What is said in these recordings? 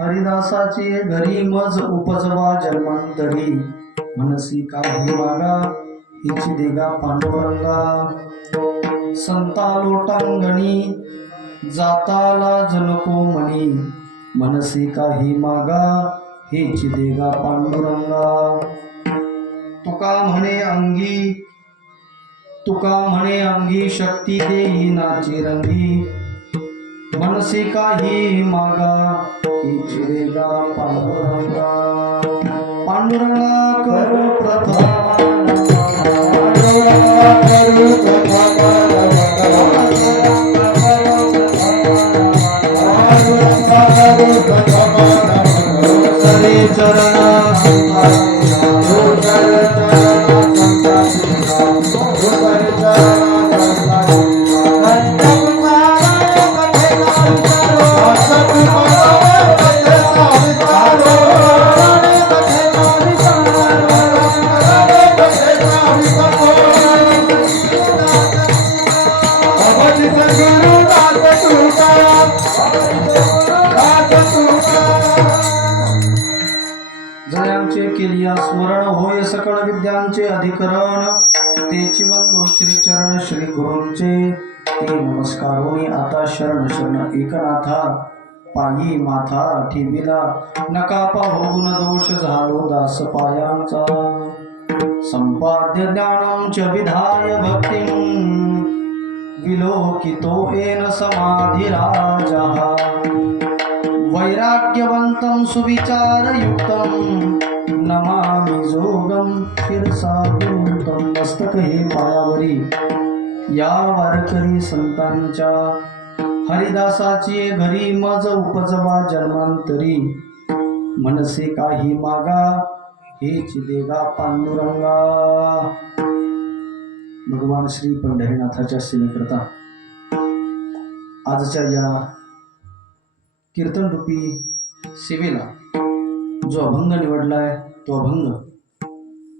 हरिदासाची घरी मज उपजवा जन्मांतरी, मनसी काही मागा हिची देगा पांडुरंगा. संता लोटांगणी जाताला जनको मनी, मनसी काही मागा हिची देगा पांडुरंगा. तुका म्हणे अंगी शक्ती देई नाची रंगी, मनसी काही मागा हिची देगा पांडुरंगा. पांडुरंगा करू प्रथम चरण जयांचे केलिया स्मरण होय सकळ विद्यांचे अधिकरण, तेची वंदो श्री चरण श्री गुरूंचे. ते नमस्कारोनी आता शरण शरण एकनाथा, पायी माथा ठेविला नका पाहू गुण दोष झालो दास पायांचा. संपाद्य ज्ञानं च विधाय भक्तिं, विलोकितो येन समाधिराजः. वैराग्यवंतं सुविचारयुक्तं, नमामि जोगं क्षीरसागरं. मस्तक हे पायावरी या वारकरी संतांच्या, हरिदासाची घरी मज उपजवा जन्मांतरी, मनसे काही मागा हेच देगा पांडुरंगा. भगवान श्री पंढरीनाथाच्या सेवेकरता आजच्या या कीर्तन रूपी सेवेला जो अभंग निवडलाय तो अभंग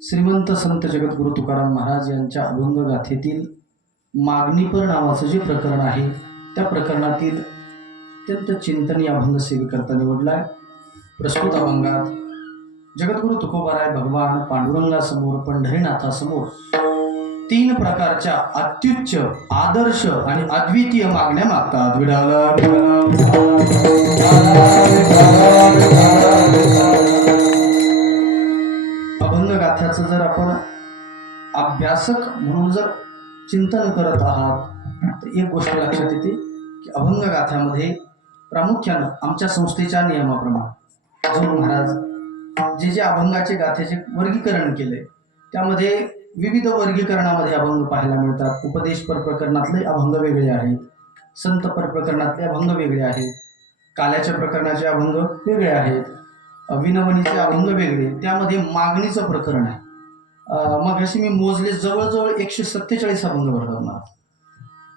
श्रीमंत संत जगद्गुरु तुकाराम महाराज यांच्या अभंग गाथेतील मागणीपर नावाचं जे प्रकरण आहे त्या प्रकरणातील अत्यंत चिंतनीय अभंग सेवेकरता निवडलाय. प्रस्तुत अभंगात जगद्गुरु तुकोबाराय भगवान पांडुरंगासमोर पंढरीनाथासमोर 3 प्रकारच्या अत्युच्च आदर्श आणि अद्वितीय मागण्या मागतात. अभंग गाथ्याचं जर आपण अभ्यासक म्हणून जर चिंतन करत आहात तर एक गोष्ट लक्षात येते की अभंग गाथ्यामध्ये प्रामुख्यानं आमच्या संस्थेच्या नियमाप्रमाणे जो महाराज जे अभंगाचे गाथेचे वर्गीकरण केले त्यामध्ये विविध वर्गीकरणामध्ये अभंग पाहायला मिळतात. उपदेशपर प्रकरणातले अभंग वेगळे आहेत, संतपर प्रकरणातले अभंग वेगळे आहेत, काल्याच्या प्रकरणाचे अभंग वेगळे आहेत, विनवणीचे अभंग वेगळे, त्यामध्ये मागणीचं प्रकरण आहे. मग अशी मी मोजले जवळजवळ 147 अभंग भरतात.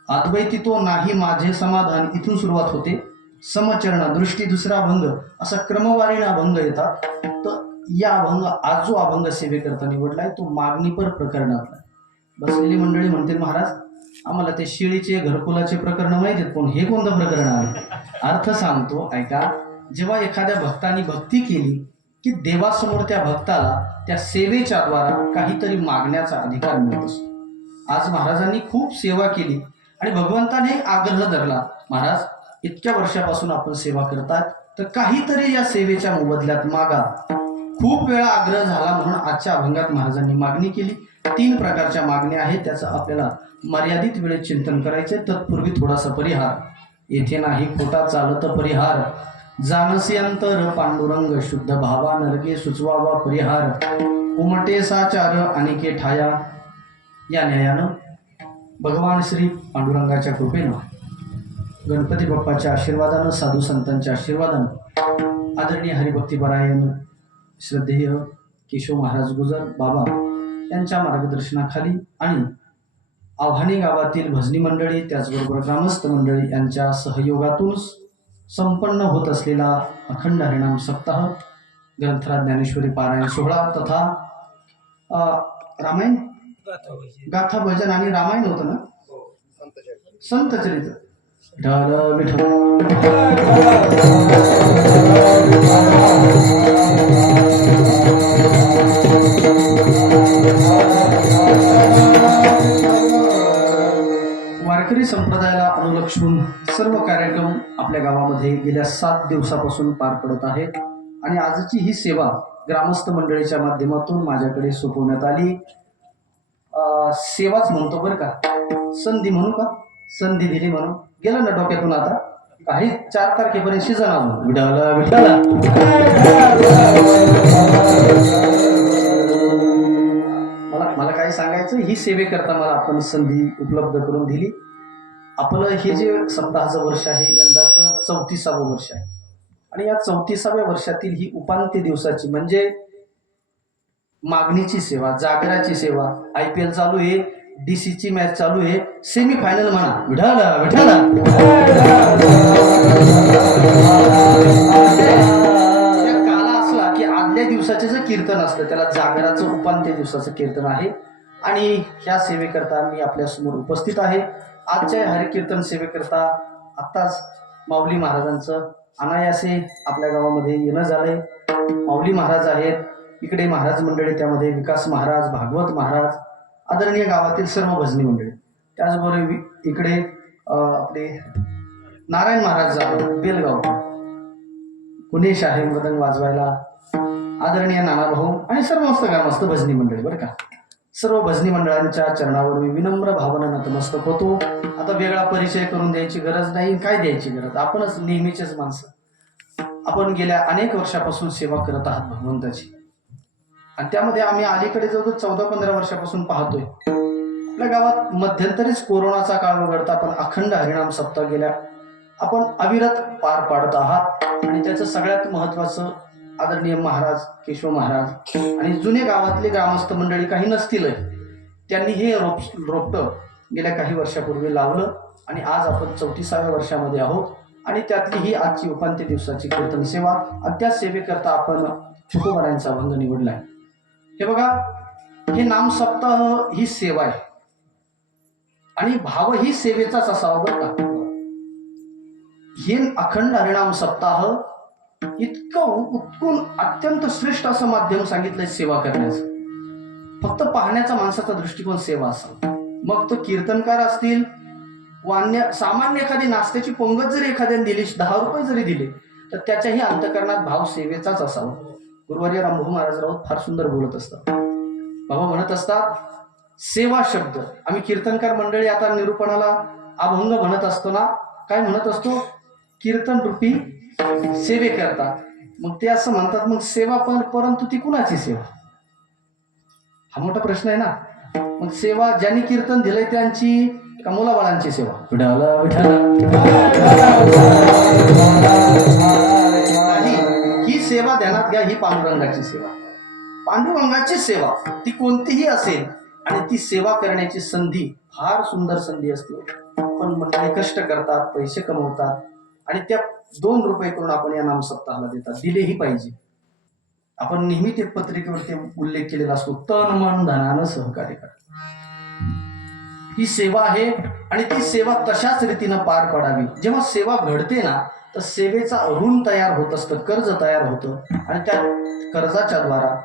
अद्वैती तो नाही माझे समाधान इथून सुरुवात होते. समचरण दृष्टी दुसरा अभंग असा क्रमवारीने अभंग येतात. तर या अभंग आज जो अभंग सेवेकरता निवडलाय तो मागणीपर प्रकरणातला. बसलेली मंडळी म्हणतील महाराज आम्हाला ते शिळीचे घरकुलाचे प्रकरण माहिती आहेत, पण हे कोणतं प्रकरण आहे? अर्थ सांगतो ऐका. जेव्हा एखाद्या भक्ताने भक्ती केली की देवासमोर त्या भक्ताला त्या सेवेच्या द्वारा काहीतरी मागण्याचा अधिकार मिळत असतो. आज महाराजांनी खूप सेवा केली आणि भगवंताने आग्रह धरला, महाराज इतक्या वर्षापासून आपण सेवा करतात तर काहीतरी या सेवेच्या मोबदल्यात मागा. खूप वेळा आग्रह झाला म्हणून आजच्या अभंगात महाराजांनी मागणी केली. 3 प्रकारच्या मागण्या आहेत. त्याचं आपल्याला मर्यादित वेळेत चिंतन करायचे. तत्पूर्वी थोडासा परिहार. येथे नाही खोटा चालत परिहार, जानसी अंतर पांडुरंग शुद्ध भावा नरके सुचवावा परिहार. उमटे साचार अनिके ठाया. या न्यायानं भगवान श्री पांडुरंगाच्या कृपेनं, गणपती बाप्पाच्या आशीर्वादानं, साधू संतांच्या आशीर्वादानं, आदरणीय हरिभक्तीपरायण श्रद्धेय केशव महाराज गुजर बाबा यांच्या मार्गदर्शनाखाली आणि आव्हाने गावातील भजनी मंडळी त्याचबरोबर ग्रामस्थ मंडळी यांच्या सहयोगातून संपन्न होत असलेला अखंड हरिनाम सप्ताह ग्रंथराज ज्ञानेश्वरी पारायण सोहळा तथा रामायण गाथा भजन आणि रामायण होतं ना, संत चरित्र. विठ्ठल वारकरी संप्रदायाला अनुलक्षून सर्व कार्यक्रम आपल्या गावामध्ये गेल्या 7 दिवसापासून पार पडत आहेत आणि आजची ही सेवा ग्रामस्थ मंडळीच्या माध्यमातून माझ्याकडे सोपवण्यात आली. सेवाच म्हणतो बरं का, संधी म्हणू का, संधी दिली म्हणून गेलं ना डोक्यातून. आता काही 4 तारखेपर्यंत शिजन अजून. विठाला विठाला मला काय सांगायचं, ही सेवेकरता मला आपण संधी उपलब्ध करून दिली. आपलं हे जे सप्ताहाचं वर्ष आहे यंदाचं 34वं वर्ष आहे आणि या 34व्या वर्षातील ही उपांत्य दिवसाची म्हणजे मागणीची सेवा, जागराची सेवा, IPL चालू आहे, DC ची मॅच चालू आहे, सेमीफायनल म्हणा. विठाला विठाला काला असला की आदल्या दिवसाचे जे कीर्तन असतं त्याला जागराचं उपांत्य दिवसाचं कीर्तन आहे आणि ह्या सेवेकरता मी आपल्या समोर उपस्थित आहे. आजच्या हरिकीर्तन सेवेकरता आत्ताच माऊली महाराजांचं अनायासे आपल्या गावामध्ये येणं झालंय. माऊली महाराज आहेत, इकडे महाराज मंडळी, त्यामध्ये विकास महाराज, भागवत महाराज, आदरणीय गावातील सर्व भजनी मंडळी, त्याचबरोबर इकडे आपले नारायण महाराज जाधव बेलगाव, पुणेश आहे मृदंग वाजवायला, आदरणीय नाना भाऊ आणि सर्व मस्त ग्रामस्थ भजनी मंडळी. बरं का, सर्व भजनी मंडळांच्या चरणावर मी विनम्र भावना नतमस्तक होतो. आता वेगळा परिचय करून द्यायची गरज नाही, काय द्यायची गरज, आपणच नेहमीचेच माणसं. आपण गेल्या अनेक वर्षापासून सेवा करत आहात भगवंताची आणि त्यामध्ये आम्ही अलीकडे जवळ 14-15 वर्षापासून पाहतोय आपल्या गावात मध्यंतरीच कोरोनाचा काळ वगळता आपण अखंड हरिनाम सप्ताह गेल्या आपण अविरत पार पाडत आहात आणि त्याचं सगळ्यात महत्वाचं आदरणीय महाराज केशव महाराज आणि जुने गावातले ग्रामस्थ मंडळी काही नसतील त्यांनी हे रोपटं गेल्या काही वर्षापूर्वी लावलं आणि आज आपण 34व्या वर्षामध्ये आहोत आणि त्यातली ही आजची उपांत्य दिवसाची कीर्तन सेवा आणि त्या सेवेकरता आपण तुकोबारायांचा अभंग निवडलाय. हे बघा, हे नाम सप्ताह ही सेवा आहे आणि भाव ही सेवेचाच असावा बरं का. हे अखंड हरिनाम सप्ताह इतकं उत्कुन अत्यंत श्रेष्ठ असं माध्यम सांगितलंय सेवा करण्याचं. फक्त पाहण्याचा माणसाचा दृष्टिकोन सेवा असावा. मग तो कीर्तनकार असतील, सामान्य एखादी नाश्त्याची पंगत जरी एखाद्याने दिली, 10 रुपये जरी दिले, तर त्याच्याही अंतकरणात भाव सेवेचाच असावा. गुरुवर्य रामभाऊ महाराज राऊत फार सुंदर बोलत असतात. बाबा म्हणत असतात, सेवा शब्द आम्ही कीर्तनकार मंडळी आता निरूपणाला अभंग म्हणत असतो ना, काय म्हणत असतो, कीर्तन रूपी सेवे करता. मग ते असं म्हणतात, मग सेवा पण, परंतु ती कुणाची सेवा, हा मोठा प्रश्न आहे ना. मग सेवा ज्यांनी कीर्तन दिलंय त्यांची का मुलाबाळांची सेवा. विठाला विठाला ही सेवा ध्यानात घ्या, ही पांडुरंगाची सेवा. पांडुरंगाची सेवा ती कोणतीही असेल आणि ती सेवा करण्याची संधी फार सुंदर संधी असते. पण मंडळी कष्ट करतात, पैसे कमवतात आणि त्या 2 रुपये करून आपण या नाम सप्ताहाला देतात, दिलेही पाहिजे. आपण नेहमी ते पत्रिकेवरती उल्लेख केलेला असतो, तन मन धनानं सहकार्य करा. ही सेवा आहे आणि ती सेवा तशाच रीतीनं पार पडावी. जेव्हा सेवा घडते ना, तर सेवेचा ऋण तयार होत असतं, कर्ज तयार होतं आणि त्या कर्जाच्या द्वारा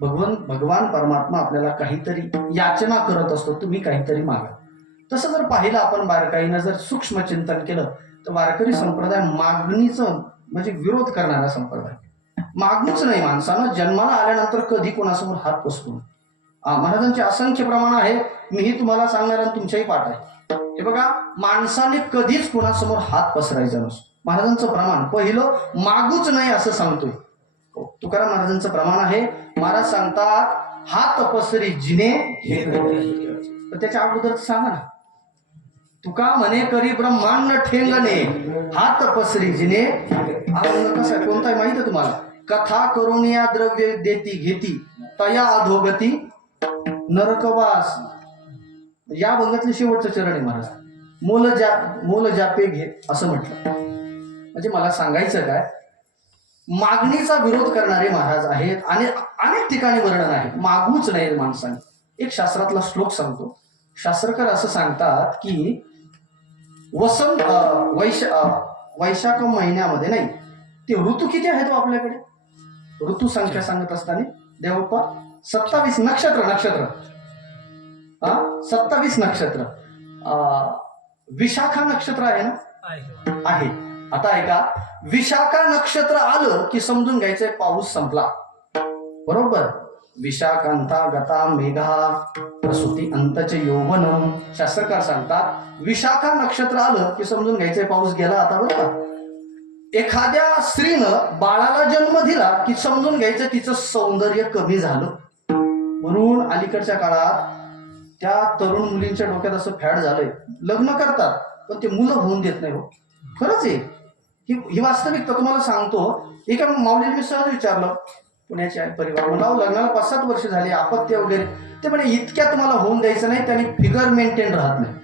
भगवान परमात्मा आपल्याला काहीतरी याचना करत असतो, तुम्ही काहीतरी मागा. तसं जर पाहिलं आपण बारकाईनं जर सूक्ष्म चिंतन केलं तर वारकरी संप्रदाय मागणीचं म्हणजे विरोध करणारा संप्रदाय. मागणूच नाही, माणसानं जन्माला आल्यानंतर कधी कोणासमोर हात पसरून. महाराजांचे असंख्य प्रमाण आहे, मीही तुम्हाला सांगणार आणि तुमच्याही पाठ आहे. हे बघा, माणसाने कधीच कोणासमोर हात पसरायचा नसतो. महाराजांचं प्रमाण पहिलं मागूच नाही असं सांगतोय. तुकाराम महाराजांचं प्रमाण आहे, महाराज सांगतात हात पसरी जिने हे. तर त्याच्या अगोदर सांगा ना, तुका म्हणे करी ब्रह्मांड ठेंगणे हात पसरी जिने. कसा कोणता माहित आहे तुम्हाला, कथा करून या द्रव्य देती घेती तया अधोगती नरकवास. या भंगातले शेवटचं चरण आहे महाराज, मोल जापे घे असं म्हटलं. म्हणजे मला सांगायचं काय, मागणीचा विरोध करणारे महाराज आहेत आणि अनेक ठिकाणी वर्णन आहे. मागूच नाही माणसाने. एक शास्त्रातला श्लोक सांगतो. शास्त्रकार असं सांगतात की वसंत वैशाख महिन्यामध्ये नाही ते ऋतू किती आहेत आपल्याकडे. ऋतू संख्या सांगत असताना देवप्पा 27 नक्षत्र 27 नक्षत्र. विशाखा नक्षत्र आहे ना, आहे. आता ऐका, विशाखा नक्षत्र आलं की समजून घ्यायचंय पाऊस संपला. बरोबर. विशाखांता गता मेघा प्रसूती अंतचे यौवनम. शास्त्रकार सांगतात विशाखा नक्षत्र आलं की समजून घ्यायचंय पाऊस गेला आता. बरं का, एखाद्या स्त्रीनं बाळाला जन्म दिला की समजून घ्यायचं तिचं सौंदर्य कमी झालं. म्हणून अलीकडच्या काळात त्या तरुण मुलींच्या डोक्यात असं फॅड झालंय, लग्न करतात पण ते मुलं होऊन देत नाही. हो, खरंच आहे ही वास्तविकता तुम्हाला सांगतो. एका माऊलीने मी सहज विचारलं, पुण्याचे परिवार, मला लग्नाला 5-7 वर्ष झाली, अपत्य वगैरे. ते म्हणे इतक्यात मला होऊन द्यायचं नाही, त्याने फिगर मेंटेन राहत नाही.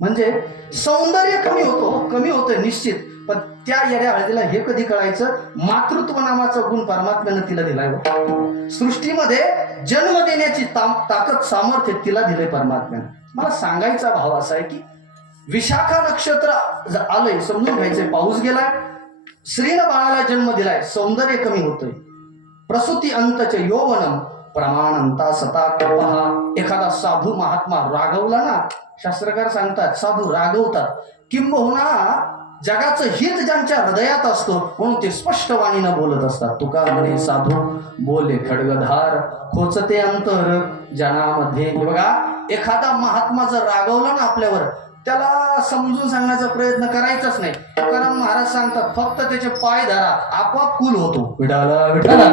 म्हणजे सौंदर्य कमी होतं निश्चित, पण त्या येड्या हळदीला हे कधी कळायचं, मातृत्व नामाचा गुण परमात्म्यानं तिला दिलाय. सृष्टीमध्ये जन्म देण्याची ताकद सामर्थ्य तिला दिलंय परमात्म्यानं. मला सांगायचा भाव असा आहे की विशाखा नक्षत्र आलंय समजून घ्यायचंय पाऊस गेलाय. स्त्रीनं बाळाला जन्म दिलाय, सौंदर्य कमी होतंय. प्रसूती अंतचे यौवनम प्रमाणंता सता कपहा. एखादा साधू महात्मा रागवला ना, शास्त्रकार सांगतात साधू रागवतात, किंबहुना जगाचं हित ज्यांच्या हृदयात असतं म्हणून ते स्पष्ट वाणीनं बोलत असतात. तुका म्हणे साधू बोले खड्गधार खोचते अंतर जनामध्ये. बघा, एखादा महात्मा जर रागवला ना आपल्यावर, त्याला समजून सांगण्याचा प्रयत्न करायचाच नाही. तुकाराम महाराज सांगतात फक्त त्याचे पाय धरा, आपोआप कूल होतो. विठाला विठाला.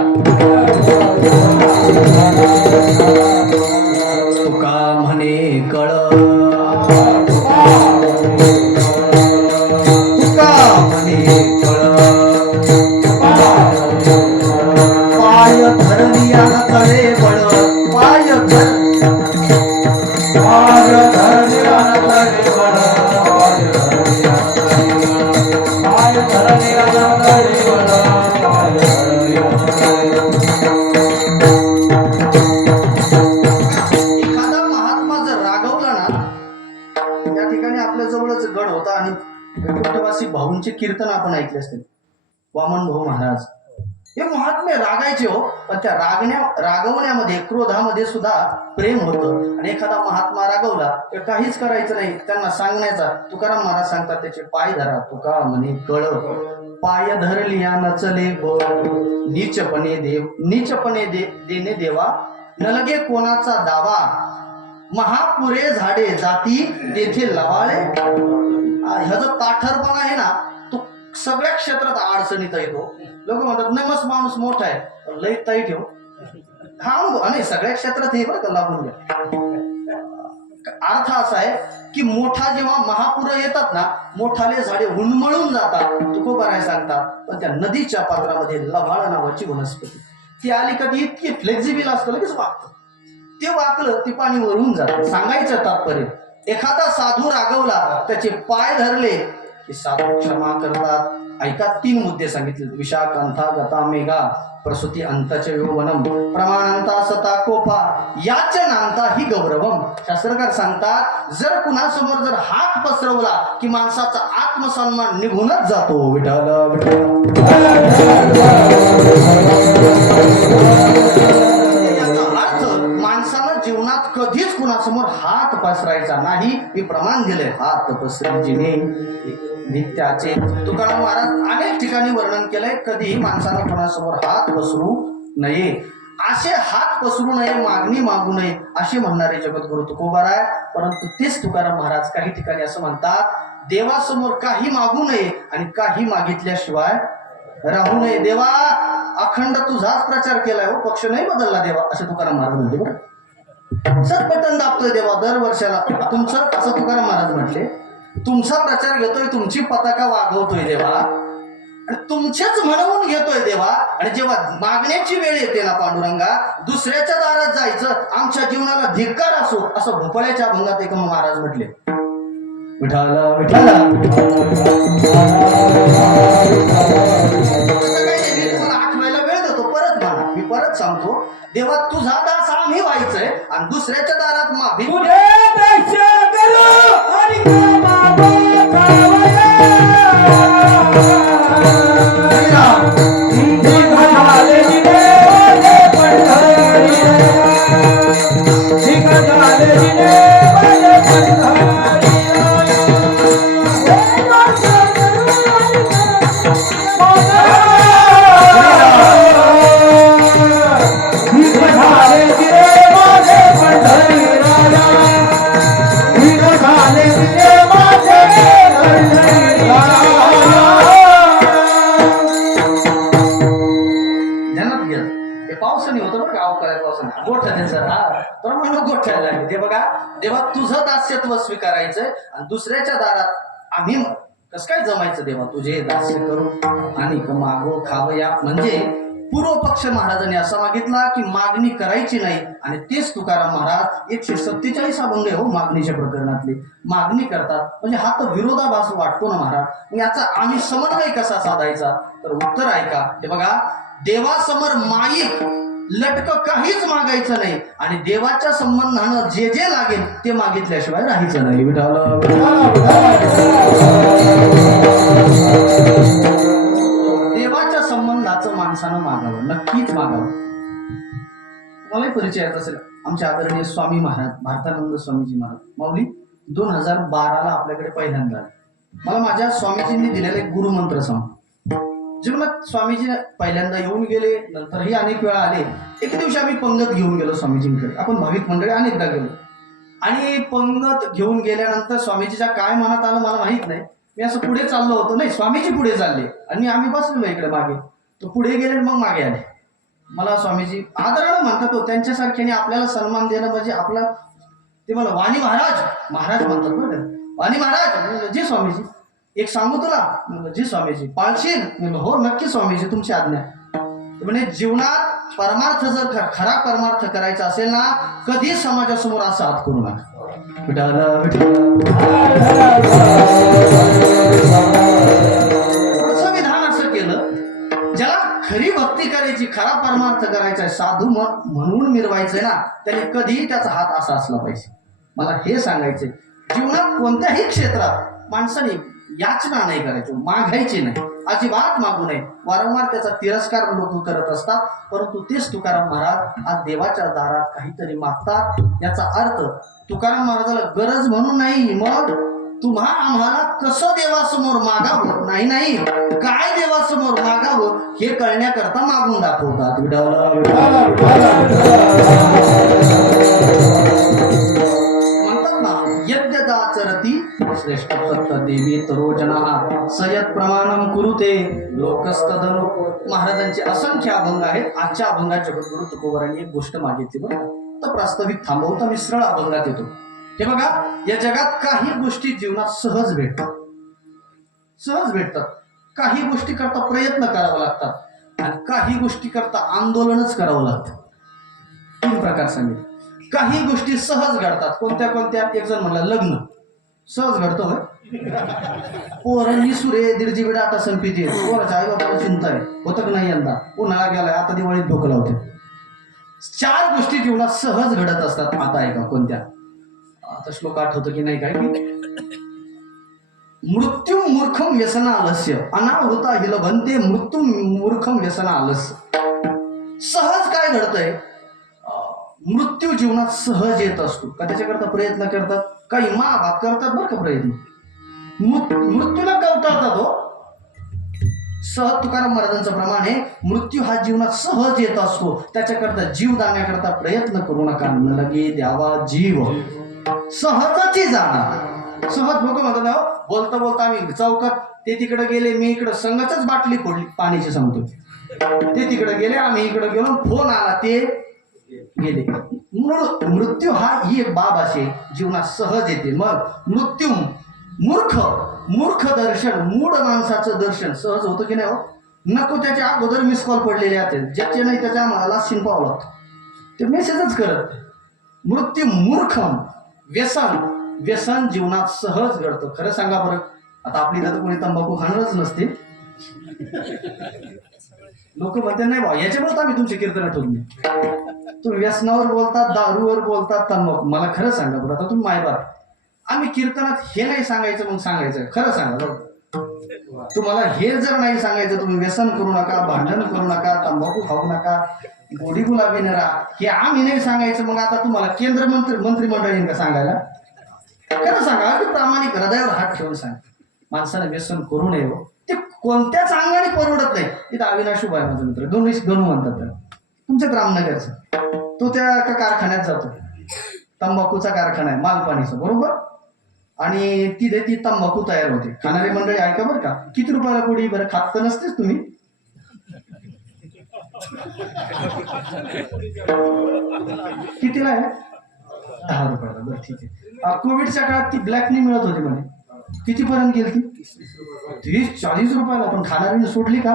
तुका म्हणे कळ पाय धरलिया तळे बळ. पाय धरलिया तळे बळ. एखादा महात्मा जर रागवला ना, या ठिकाणी आपल्या जवळच गड होता आणि कुटुंबासी भाऊंचे कीर्तन आपण ऐकले असते. वामन भाऊ महाराज हे महात्मे रागायचे. हो, पण त्या रागवण्यामध्ये क्रोधामध्ये सुद्धा प्रेम होतं. आणि एखादा महात्मा रागवला तर काहीच करायचं नाही, त्यांना सांगण्याचा. तुकाराम महाराज सांगतात त्याचे पाय धरा. तुका म्हणे कळ पाय धरलिया नचले नीचपणे देणे देवा न लगे कोणाचा दावा. महापुरे झाडे जाती तेथे लवाळे. ह्या जो ताठरपणा आहे ना, तो सगळ्या क्षेत्रात अडचणीत येतो. लोक म्हणतात नमस माणूस मोठा आहे, लई ताई ठेव. हा आणि सगळ्या क्षेत्रात हे बरं का लागून घ्या. अर्थ असा आहे की मोठा जेव्हा महापूर येतात ना, मोठाले झाडे उन्मळून जातात. तुकोबाराय सांगतात, पण त्या नदीच्या पात्रामध्ये लव्हाळ नावाची वनस्पती ती आली कधी इतकी फ्लेक्झिबल असतं, लगेच वाकतं. ते वाकलं ते पाणी वरून जातं. सांगायचं तात्पर्य, एखादा साधू रागवला, त्याचे पाय धरले की साधू क्षमा करतात. ऐका, 3 मुद्दे सांगितले. विशाखांता गता मेघा प्रसूती अंताचे यौवनम प्रमाणांता सता कोपा याच नांता ही गौरवम. शास्त्रकार सांगतात जर कुणासमोर जर हात पसरवला की माणसाचा आत्मसन्मान निघूनच जातो. विठाल माणसानं जीवनात कधीच कुणासमोर हात पसरायचा नाही. मी प्रमाण दिले हात पसरजिने नित्याचे. तुकाराम महाराज अनेक ठिकाणी वर्णन केलंय, कधीही माणसानं कोणासमोर हात पसरू नये. असे हात पसरू नये, मागणी मागू नये असे म्हणणारे जगद्गुरु तुकोबाराय. परंतु तेच तुकाराम महाराज काही ठिकाणी असं म्हणतात, देवासमोर काही मागू नये आणि काही मागितल्याशिवाय राहू नये. देवा अखंड तुझाच प्रचार केलाय, हो पक्ष नाही बदलला देवा, असं तुकाराम महाराज म्हणते. बरं, तुमचंच बटन दाबतोय देवा दर वर्षाला तुमचं, असं तुकाराम महाराज म्हटले. तुमचा प्रचार घेतोय, तुमची पताका वागवतोय देवा आणि तुमचेच म्हणवून घेतोय देवा. आणि जेव्हा मागण्याची वेळ येते ना पांडुरंगा, दुसऱ्याच्या दारात जायचं आमच्या जीवनाला धिक्कार असो, असं भोपळ्याच्या अभंगात एक महाराज म्हटले. विठाला विठाला सांगतो, देवा तुझा दास आम्ही व्हायचंय आणि दुसऱ्याच्या दारात माफी पावसाने होतं बरं गाव काय पावसाने गोठा त्यांचा हा तर म्हणून गोठ्याला लागले ते बघा, देवा तुझं दास्यत्व स्वीकारायचंय आणि दुसऱ्याच्या दारात आम्ही कसं काय जमायचं देवा तुझे दास्य करू आणि मागो खावं या म्हणजे पूर्व पक्ष महाराजांनी असा मागितला की मागणी करायची नाही आणि तेच तुकाराम महाराज 147 अभंग आहे हो मागणीच्या प्रकरणातली मागणी करतात म्हणजे हा तर विरोधाभास वाटतो ना महाराज. याचा आम्ही समन्वय कसा साधायचा तर उत्तर ऐका. हे बघा, देवासमोर माईक लटक काहीच मागायचं नाही आणि देवाच्या संबंधानं जे जे लागेल ते मागितल्याशिवाय राहायचं नाही. देवाच्या संबंधाचं माणसानं मागावं, नक्कीच मागावं. मलाही परिचय असेल आमच्या आदरणीय स्वामी महाराज भारतानंद स्वामीजी महाराज माऊली 2012ला आपल्याकडे पहिल्यांदा मला माझ्या स्वामीजींनी दिलेला एक गुरुमंत्र सांग. जीवनात स्वामीजी पहिल्यांदा येऊन गेले, नंतरही अनेक वेळा आले. एक दिवशी आम्ही पंगत घेऊन गेलो स्वामीजींकडे. आपण भाविक मंडळी अनेकदा गेलो आणि पंगत घेऊन गेल्यानंतर स्वामीजीच्या काय मनात आलं मला माहित नाही. मी असं पुढे चाललो होतो, नाही स्वामीजी पुढे चालले आणि आम्ही बसलो इकडे मागे. तो पुढे गेले मग मागे आले. मला स्वामीजी आदरानं म्हणतात हो, त्यांच्यासारख्याने आपल्याला सन्मान देणं म्हणजे आपला. ते मला वाणी महाराज महाराज म्हणतात बरं. वाणी महाराज जी स्वामीजी एक सांगू तुला जी स्वामीजी पाळशील हो नक्की स्वामीजी तुमची आज्ञा. म्हणजे जीवनात परमार्थ जर खरा परमार्थ करायचा असेल ना कधी समाजासमोर असा हात करू नका. विधान असं केलं, ज्याला खरी भक्ती करायची खरा परमार्थ करायचा साधू म्हणून मिरवायचंय ना त्याने कधीही त्याचा हात असा असला पाहिजे. मला हे सांगायचंय, जीवनात कोणत्याही क्षेत्रात माणसाने याचना नाही करायची, मागायची नाही, अजिबात मागू नये. वारंवार त्याचा तिरस्कार लोक करत असतात, परंतु तेच तुकाराम महाराज आज देवाच्या दारात काहीतरी मागतात. याचा अर्थ तुकाराम महाराजाला गरज म्हणून नाही, मग तुम्हा आम्हाला कसं देवासमोर मागावं नाही काय देवासमोर मागावं हे कळण्याकरता मागून दाखवतात. म्हणतात ना यज्ञदाचरती श्रेष्ठ देवी तरोजना सयत प्रमाणम कुरुते लोकस्तदनु. महाराजांचे असंख्य अभंग आहेत. आजच्या अभंगात जगद्गुरु तुकोबारांनी एक गोष्ट मागितली बरं, तर प्रास्ताविक थांबवता मी सरळ अभंगात येतो. हे बघा, या जगात काही गोष्टी जीवनात सहज भेटतात. काही गोष्टी करता प्रयत्न करावा लागतात आणि काही गोष्टी करता आंदोलनच करावं लागतं. 3 प्रकार सांगितले. काही गोष्टी सहज घडतात. कोणत्या कोणत्या? एक जण म्हणला लग्न सहज घडतो. पोरांनी सुरे 1.5 GB डाटा संपीते. पोराच्या आई बाबाला चिंता आहे, होतं नाही यंदा, उन्हाळा गेलाय, आता दिवाळीत डोकं लावते. 4 गोष्टी जीवनात सहज घडत असतात. आता ऐका कोणत्या. आता श्लोक आठवतो की नाही काय की मृत्यू मूर्खम व्यसना आलस्य अनावृता हिल बनते मृत्यू मूर्खम व्यसना आलस्य. सहज काय घडतंय? मृत्यू जीवनात सहज येत असतो. का त्याच्याकरता प्रयत्न करतात? काही महाभाग करतात बरं का प्रयत्न, मृत्यूला कवटाळतात हो. सहज तुकाराम महाराजांचं प्रमाण आहे, मृत्यू हा जीवनात सहज येत असतो. त्याच्याकरता जीव दाण्याकरता प्रयत्न करू नका, न लगे द्यावा जीव सहजच जाणार. सहज लोक म्हणतात बोलता बोलता आम्ही चौकात ते तिकडे गेले, मी इकडे संघाचच बाटली फोडली पाण्याची सांगतो, ते तिकडे गेले, आम्ही इकडे गेलो, फोन आला ते गेले. मृत्यू हा ही एक बाब असे जीवनात सहज येते. मग मृत्यू मूर्ख दर्शन, मूढ माणसाचं दर्शन सहज होतं की नाही हो. नको त्याच्या अगोदर मिस कॉल पडलेले आहेत, ज्याचे नाही त्याच्या आम्हाला शिंपावं लागतं, ते मेसेजच करत. मृत्यू मूर्खम व्यसन जीवनात सहज घडतं. खरं सांगा बरं, आता आपली तर कोणी तंबाखू खाणारच नसते, लोक म्हणतात नाही बा याच्यामुळे आम्ही तुमचे कीर्तन ठेवत नाही. तुम्ही व्यसनावर बोलतात, दारूवर बोलतात, तंबाखू. मला खरं सांगा बरं, आता तुम्ही मायबाप, आम्ही कीर्तनात हे नाही सांगायचं मग सांगायचं खरं सांगा बरं. तुम्हाला हे जर नाही सांगायचं तुम्ही व्यसन करू नका, भांडण करू नका, तंबाखू खाऊ नका, गोडी गुलाबी नरा, हे आम्ही नाही सांगायचं, मग आता तुम्हाला केंद्र मंत्रिमंडळीने का सांगायला? खरं सांगा, अगदी प्रामाणिक हृदयावर हात ठेवून सांगा. माणसाने व्यसन करू नये हो, ते कोणत्याच अंगाने परवडत नाही. इथं अविनाश उभा आहे माझा मित्र, गणू म्हणतात त्याला, तुमच्याच रामनगरचा. तो त्या एका कारखान्यात जातो, तंबाखूचा कारखाना आहे मालपाणीचा, बरोबर. आणि तिथे ती तंबाखू तयार होते. खाणारी मंडळी ऐका बरं का, किती रुपयाला पुडी? बरं खात तर नसतेच तुम्ही. कितीला आहे? 10 रुपयाला. बरं ठीक आहे. कोविडच्या काळात ती ब्लॅकनी मिळत होती म्हणे. कितीपर्यंत गेली ती? 30-40 रुपयाला. पण खाणारीने सोडली का?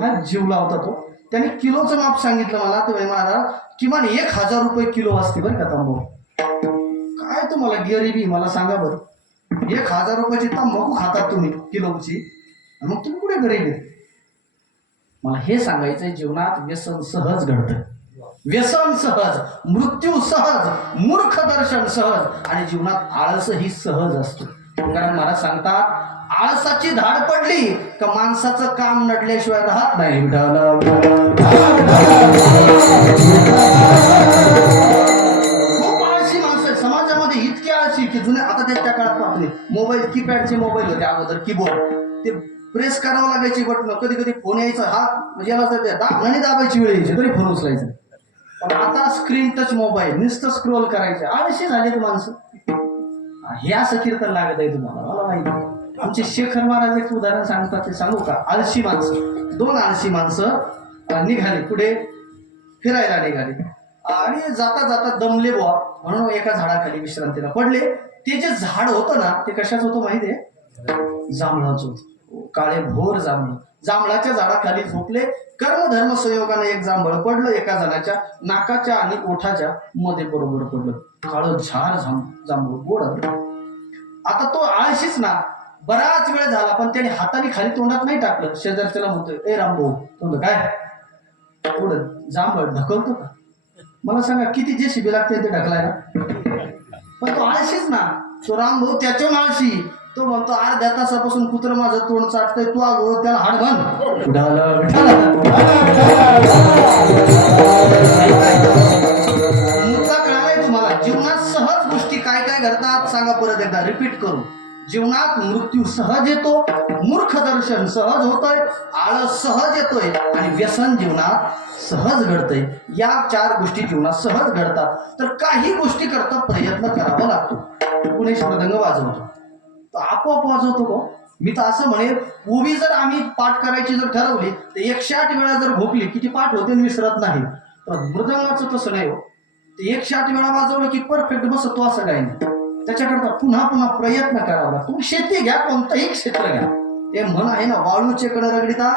हा जीव लावता तो. त्याने किलोचं माप सांगितलं मला, तर महाराज किमान 1000 रुपये किलो असते बरं का तंबाखू. काय तुम्हाला गरिबी मला सांगा बरं. 1000 रुपयाची तंबाखू खातात तुम्ही किलोची, मग तुम्ही कुठे गरीब आहे? मला हे सांगायचंय, जीवनात व्यसन सहज घडतं. व्यसन सहज, मृत्यू सहज, मूर्ख दर्शन सहज, आणि जीवनात आळस ही सहज असतो. कारण मला सांगतात, आळसाची धाड पडली का माणसाचं काम नडल्याशिवाय राहत नाही. खूप आळशी माणसं आहे समाजामध्ये, इतकी आळशी की जुन्या, आता त्या काळात पाहतोय मोबाईल, कीपॅडचे मोबाईल होते अगोदर, कीबोर्ड, ते प्रेस करावं लागायची बटन, कधी कधी फोन यायचा, हात म्हणजे याला दाबायची वेळ यायची तरी फोन उचलायचा. पण आता स्क्रीन टच मोबाईल, नुसतं स्क्रोल करायचं. आळशी झालेत माणसं. हे असं कीर्तन लागत आहे तुम्हाला, मला माहिती. आमचे शेखर महाराज एक उदाहरण सांगतात, ते सांगू का? आळशी माणसं, 2 आळशी माणसं निघाली, पुढे फिरायला निघाली, आणि जाता जाता दमले बुवा म्हणून एका झाडाखाली विश्रांतीला पडले. ते जे झाड होतं ना, ते कशाच होतं माहितीये? जांभळाचं होतं. काळे भोर जांभळ. जांभळाच्या झाडाखाली झोपले. कर्मधर्म संयोगाने एक जांभळ पडलं एका जणाच्या नाकाच्या आणि ओठाच्या मध्ये बरोबर पडलं. काळं झार जांभूळ, गोड. आता तो आळशीच ना, बराच वेळ झाला, पण त्याने हाताने खाली तोंडात नाही टाकलं. शेजारच्याला म्हणतोय, ए रामभाऊ, तोंड काय थोडं जांभळ ढकलतो का? मला सांगा किती जेसीबी लागते ते ढकलायला? पण तो आळशीच ना, तो रामभाऊ त्याच्यावर आळशी. तो म्हणतो, अर्ध्या तासापासून कुत्र माझं तोंड चाटतंय, तू अगो त्याला हाड घाल. मुद्दा कळालाय तुम्हाला? जीवनात सहज गोष्टी काय काय घडतात सांगा परत एकदा, रिपीट करू. जीवनात मृत्यू सहज येतो, मूर्ख दर्शन सहज होतंय, आळस सहज येतोय, आणि व्यसन जीवनात सहज घडतंय. या 4 गोष्टी जीवनात सहज घडतात. तर काही गोष्टी करता प्रयत्न करावा लागतो. कुणी मृदंग वाजवतो, आपोआप वाजवतो का? मी तर असं म्हणेल, उभी जर आम्ही पाठ करायची जर ठरवली तर 108 वेळा जर भोपली किती पाठ होते विसरत नाही. तर मृदंगाचं तसं नाही हो. ते 108 वेळा वाजवलं की परफेक्ट बसतो असं काही नाही. त्याच्याकरता पुन्हा पुन्हा प्रयत्न करावा लागतो. तुम्ही शेती घ्या, कोणतंही क्षेत्र घ्या, ते म्हण आहे ना, वाळूचे कडे रगडीता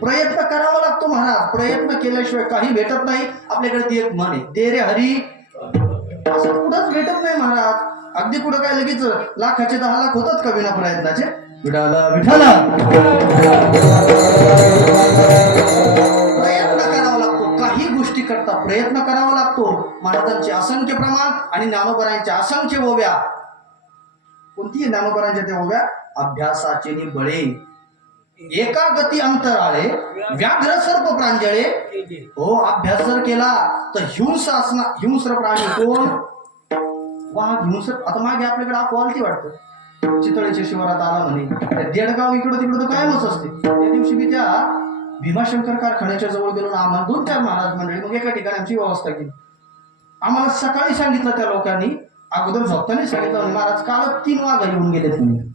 प्रयत्न करावा लागतो महाराज. प्रयत्न केल्याशिवाय काही भेटत नाही. आपल्याकडे ती एक म्हण आहे, दे रे हरी, असं कुठंच भेटत नाही महाराज. अगदी कुठं काय लगेच लाखाचे 10 लाख होतात का विना प्रयत्नाचे? विठाला विठाला प्रयत्न करावा लागतो. काही गोष्टी करता प्रयत्न करावा लागतो. महाराजांचे असंख्य प्रमाण आणि ज्ञानोबरांच्या असंख्य ओव्या. कोणती ज्ञानोबरांच्या त्या ओव्या? अभ्यासाचे बळे, एका गती अंतराळे, व्याघ्र सर्प प्रांजळे. हो, अभ्यास जर केला तर हिंस्र प्राणी कोण? वाघ, हिंस्र. आता मागे आपल्याकडे क्वालिटी वाटतं, चितळेच्या शिवारात आला म्हणे, देडगाव इकडं तिकडं तर कायमच असते. त्या दिवशी मी त्या भीमाशंकर कारखान्याच्या जवळ गेलो, आम्हाला 2-4 महाराज मंडळी, मग एका ठिकाणी आमची व्यवस्था केली. आम्हाला सकाळी सांगितलं त्या लोकांनी, अगोदर झोपताना सांगितलं, महाराज काल 3 वाघ येऊन गेलेत म्हणे.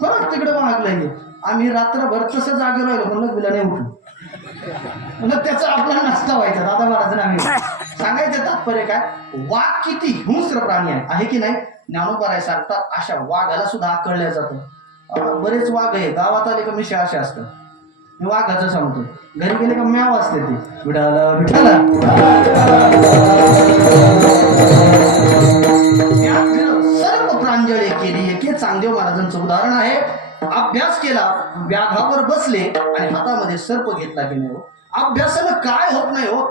परत तिकडे वाघ लागले. आम्ही रात्रभर तसं जागे राहिलो, म्हणून बिला नाही उठलो. म्हणजे त्याचा आपल्याला नसता व्हायचा. दादा महाराजांना आम्ही सांगायचं तात्पर्य काय? वाघ किती हिंस्र प्राणी आहे की नाही? ज्ञानोबा सांगतात, अशा वाघाला सुद्धा आकळल्या जातं. बरेच वाघ आहे गावात आले का मिशा अशा असतात. मी वाघाचं सांगतो, घरी गेले का म्याव असते ते, विठाला विठाला. सर्व प्रांजळे केली, एके चांगदेव महाराजांचं उदाहरण आहे. अभ्यास केला, पाटावर बसले आणि हातामध्ये सर्प घेतला की नाही हो, अभ्यासानं काय होत नाही हो.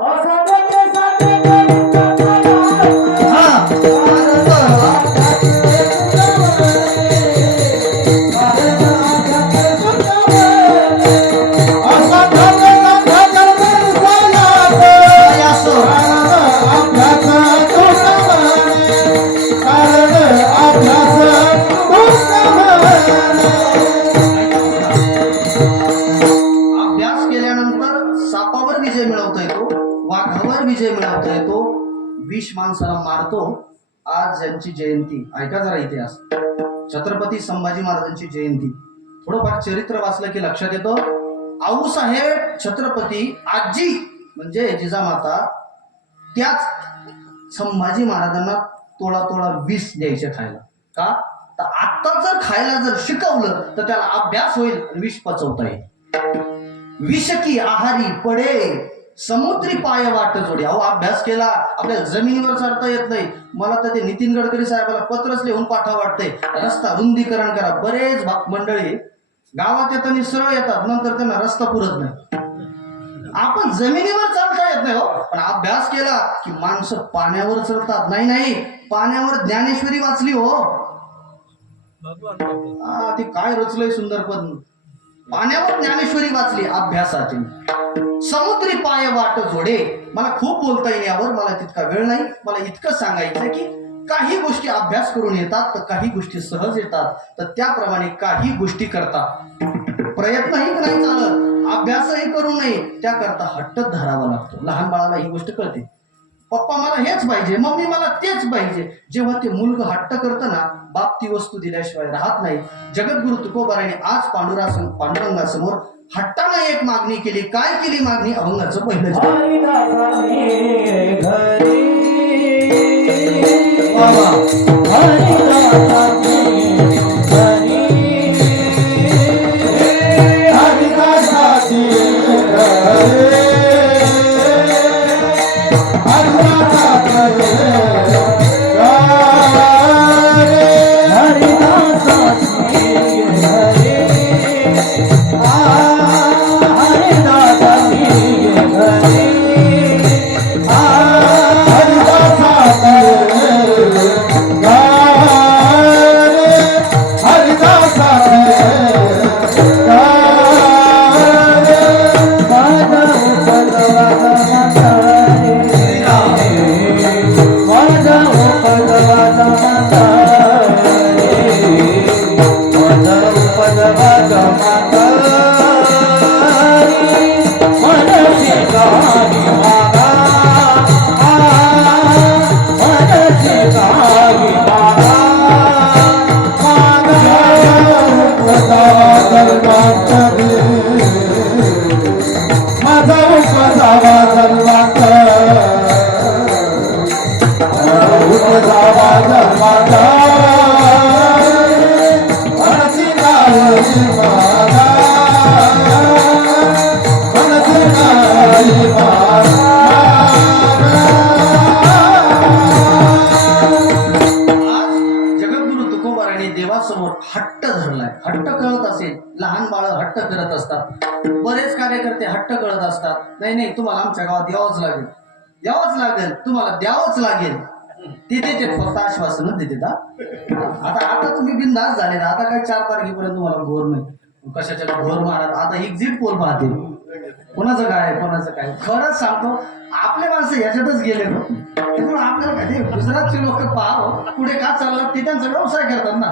अभ्यास केल्यानंतर सापावर विजय मिळवता येतो, वाघावर विजय मिळवता येतो, विष माणसाला मारतो. आज ज्यांची जयंती, ऐका जरा इतिहास, छत्रपती संभाजी महाराजांची जयंती. थोडंफार चरित्र वाचलं की लक्षात येतं. आऊसाहेब छत्रपती आजी म्हणजे जिजामाता त्याच संभाजी महाराजांना तोळा तोळा विष द्यायचे खायला. का तर आता जर खायला जर शिकवलं तर त्याला अभ्यास होईल आणि विष पचवता येईल. विष की आहारी पडे समुद्री पाय वाट जोडे. अहो अभ्यास केला आपल्याला जमिनीवर चढता येत नाही. मला तर ते नितीन गडकरी साहेबाला पत्रच लिहून पाठवा वाटतंय, रस्ता रुंदीकरण करा. बरेच मंडळी गावात येताना सरळ येतात, नंतर त्यांना रस्ता पुरत नाही. आपण जमिनीवर चालता येत नाही हो, पण अभ्यास केला की माणसं पाण्यावर चढतात. नाही नाही, पाण्यावर ज्ञानेश्वरी वाचली हो. ती काय रचलंय सुंदर पद. पाण्यावर ज्ञानेश्वरी वाचली अभ्यासाची. समुद्री पाय वाट जोडे. मला खूप बोलता येईल यावर, मला तितका वेळ नाही. मला इतकं सांगायचं की काही गोष्टी अभ्यास करून येतात तर काही गोष्टी सहज येतात. तर त्याप्रमाणे काही गोष्टी करता प्रयत्नही नाही चालत, अभ्यासही करू नये, त्याकरता हट्टच धरावा लागतो. लहान बाळाला ही गोष्ट कळते, पप्पा मला हेच पाहिजे, मम्मी मला तेच पाहिजे. जेव्हा ते मुलगा हट्ट करतं ना, बाप ती वस्तू दिल्याशिवाय राहत नाही. जगद्गुरु तुकोबाराने आज पांडुरंगासमोर हट्टानं एक मागणी केली. काय केली मागणी? अभंगाचं पहिलं हट्ट धरलाय. हट्ट कळत असेल, लहान बाळ हट्ट करत असतात, बरेच कार्यकर्ते हट्ट करत असतात. नाही नाही, तुम्हाला आमच्या गावात यावंच लागेल, यावंच लागेल, तुम्हाला द्यावंच लागेल. ते देते, फक्त आश्वासन देते. आता आता तुम्ही बिनधास्त झाले ना. आता काय 4 तारखेपर्यंत तुम्हाला घोर नाही, कशाच्या घोर मारत. आता एक्झिट पोल पाहते, कोणाचं काय कोणाचं काय. खरंच सांगतो, आपले माणसं याच्यातच गेले ना. त्यामुळे आपल्याला काय ते गुजरातचे लोक पाहावं पुढे का चाललं, ते त्यांचा व्यवसाय करतात ना.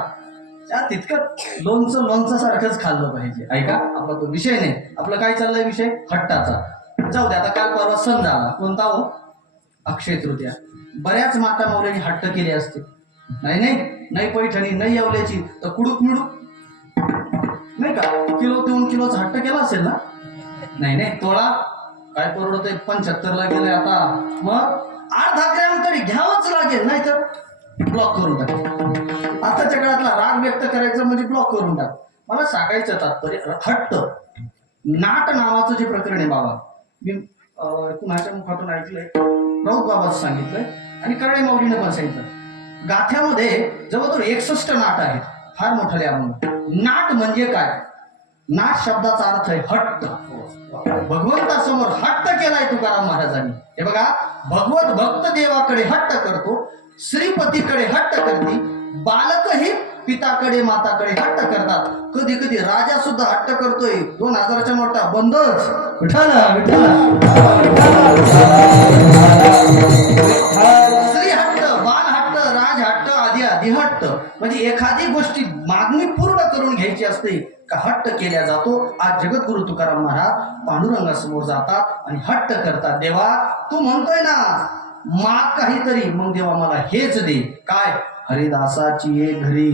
तितकं लोणचं सारखंच खाल्लं पाहिजे. ऐका, आपला तो विषय नाही. आपलं काय चाललंय विषय हट्टाचा. जाऊ दे, आता काल परवा सण झाला, कोणता हो? अक्षय तृतीया. बऱ्याच माता माऊलींनी हट्ट केले असते. नाही नाही नाही, पैठणी नाही येवल्याची तर कुडूक मिडूक नाही का, किलो 2 किलोचा हट्ट केला असेल ना. नाही नाही, तोळा काय परवडतंय, 75 ला गेले आता. मग 8-10 ग्रॅम तरी घ्यावंच लागेल, नाही तर ब्लॉक करून टाक. आताच्या काळातला राग व्यक्त करायचं म्हणजे ब्लॉक करून टाक. मला सांगायचं तात्पर्य, हट्ट नाट नावाचं जे प्रकरण आहे बाबा, मी कुणाच्या मुखातून ऐकलंय, राऊत बाबाचं सांगितलंय आणि करणे माऊलीनं पण सांगितलं. गाथ्यामध्ये जवळजवळ 61 नाट आहेत, फार मोठं अभंग. नाट म्हणजे काय? नाश शब्दाचा अर्थ आहे हट्ट. भगवंतासमोर हट्ट केलाय तुकाराम महाराजांनी. हे बघा, भगवत भक्त देवाकडे हट्ट करतो, श्रीपतीकडे हट्ट करते, बालकही पिताकडे माताकडे हट्ट करतात. कधी कधी राजा सुद्धा हट्ट करतोय. 2000च्या नोटा बंदच. विठाला विठाला श्री हट्ट, बाल हट्ट, राज हट्ट, आदी आदी हट्ट. म्हणजे एखादी गोष्टी मागणी पूर्ण करून घ्यायची असते का हट्ट केल्या जातो. आज जगद्गुरु तुकाराम महाराज पांडुरंगासमोर जातात आणि हट्ट करतात. देवा तू म्हणतोय ना माग काहीतरी, मग देवा मला हेच दे. काय? हरिदासाची ये घरी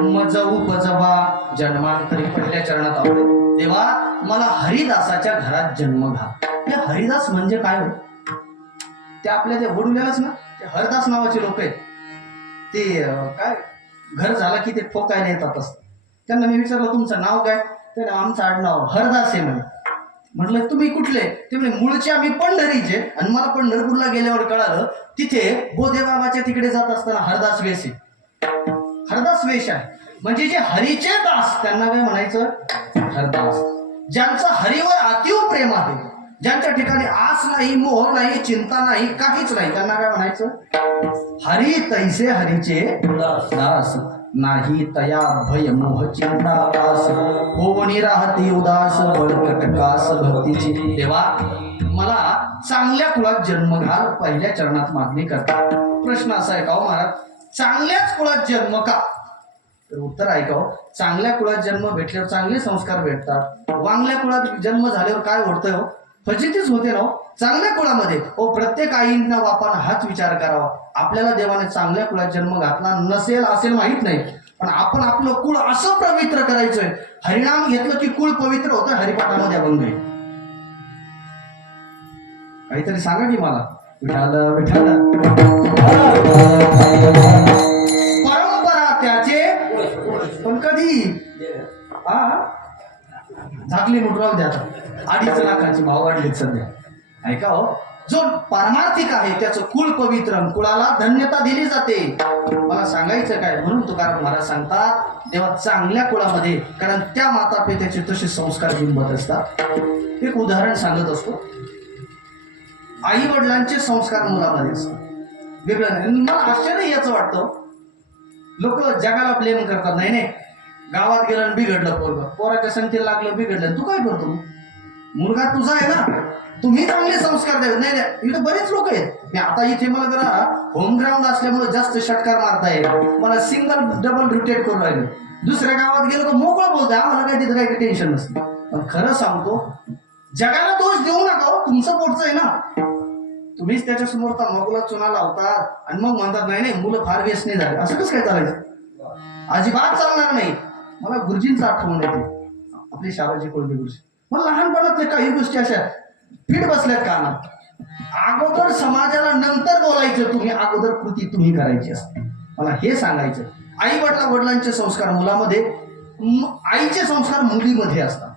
मज उपजवा जन्मांतरी. पहिल्या चरणात आवडे, देवा मला हरिदासाच्या घरात जन्म घाल. हे हरिदास म्हणजे काय हो? ते आपल्या ते वडूल्यालाच ना, ते हरदास नावाचे लोक आहेत. ते काय घर झालं की ते ठोकायला येतात असत. त्यांना मी विचारलं तुमचं नाव काय? ते आमचं आडनाव हरदास आहे म्हणे. म्हटलं तुम्ही कुठले? ते म्हणे मूळचे आम्ही पंढरीचे. आणि मला पंढरपूरला गेल्यावर कळालं तिथे बोधेबाबाच्या तिकडे जात असताना हरदास वेश आहे. हरदास वेश आहे म्हणजे जे हरीचे दास त्यांना काय म्हणायचं? हरदास. ज्यांचं हरीवर अतीव प्रेम आहे, ज्यांच्या ठिकाणी आस नाही, मोह नाही, चिंता नाही, काहीच नाही, त्यांना काय म्हणायचं? हरी तैसे हरीचे दास. नाही तया भय मोह चिंता आस, होवणी राहते उदास बळकटकास भक्तीची. देवा मला चांगल्या कुळात जन्म घाल. पहिल्या चरणात मागणी करतात. प्रश्न असा आहे का हो महाराज, चांगल्याच कुळात जन्म का? तर उत्तर आहे का हो, चांगल्या कुळात जन्म भेटल्यावर चांगले संस्कार भेटतात. वांगल्या कुळात जन्म झाल्यावर काय होतंय हो? फजितीच होते ना हो. चांगल्या कुळामध्ये हो प्रत्येक आईंना बापानं हाच विचार करावा. आपल्याला देवाने चांगल्या कुळात जन्म घातला नसेल असेल माहित नाही, पण आपण आपलं कुळ असं पवित्र करायचंय. हरिनाम घेतलं की कुळ पवित्र होतं. हरिपाठामध्ये अभंग आहे. काहीतरी सांगा की मला. विठाल विठाल परंपरा त्याचे पण कधी झाकली मुठराव द्या. 2.5 लाखाची भाव वाढलेत सध्या. ऐका हो, जो पारमार्थिक आहे त्याचं कुळ पवित्र, कुळाला धन्यता दिली जाते. मला सांगायचं काय, म्हणून तुकाराम महाराज सांगतात देवा चांगल्या कुळामध्ये, कारण त्या माता पित्याचे तसे संस्कार बिंबत असतात. एक उदाहरण सांगत असतो. आई वडिलांचे संस्कार मुलामध्ये असतात. वेगळं नाही. मला आश्चर्य याचं वाटतं, लोक जगाला ब्लेम करतात. नाही नाही, गावात गेलं आणि बिघडलं पोरगं, पोराच्या संख्येला लागलं बिघडलं. तू काय करतो? मुलगा तुझा आहे ना, तुम्ही चांगले संस्कार द्यावे. नाही नाही, इथं बरेच लोक आहेत. मी आता इथे मला जरा होम ग्राउंड असल्यामुळे जास्त षटकार मारता येईल. मला सिंगल डबल रोटेट करून राहिलं. दुसऱ्या गावात गेलो तर मोकळं बोलतोय, आम्हाला काय तिथं काही टेन्शन नसतं. पण खरं सांगतो, जगाला दोष देऊ नका हो, तुमचं पोटचं आहे ना. तुम्हीच त्याच्यासमोर तंबाखूला चुना लावतात आणि मग म्हणतात नाही नाही मुलं फार व्यसनी झाले. असं कसं काय चालायचं? अजिबात चालणार नाही. मला गुरुजींचं आठवण येते, आपले शाबाजी कोळगे गुरुजी. मला लहानपणातल्या काही गोष्टी अशा पीठ बसल्यात कानात. अगोदर समाजाला नंतर बोलायचं, तुम्ही अगोदर कृती तुम्ही करायची असते. मला हे सांगायचं, आई वडिलांचे संस्कार मुलामध्ये, आईचे संस्कार मुलीमध्ये असतात.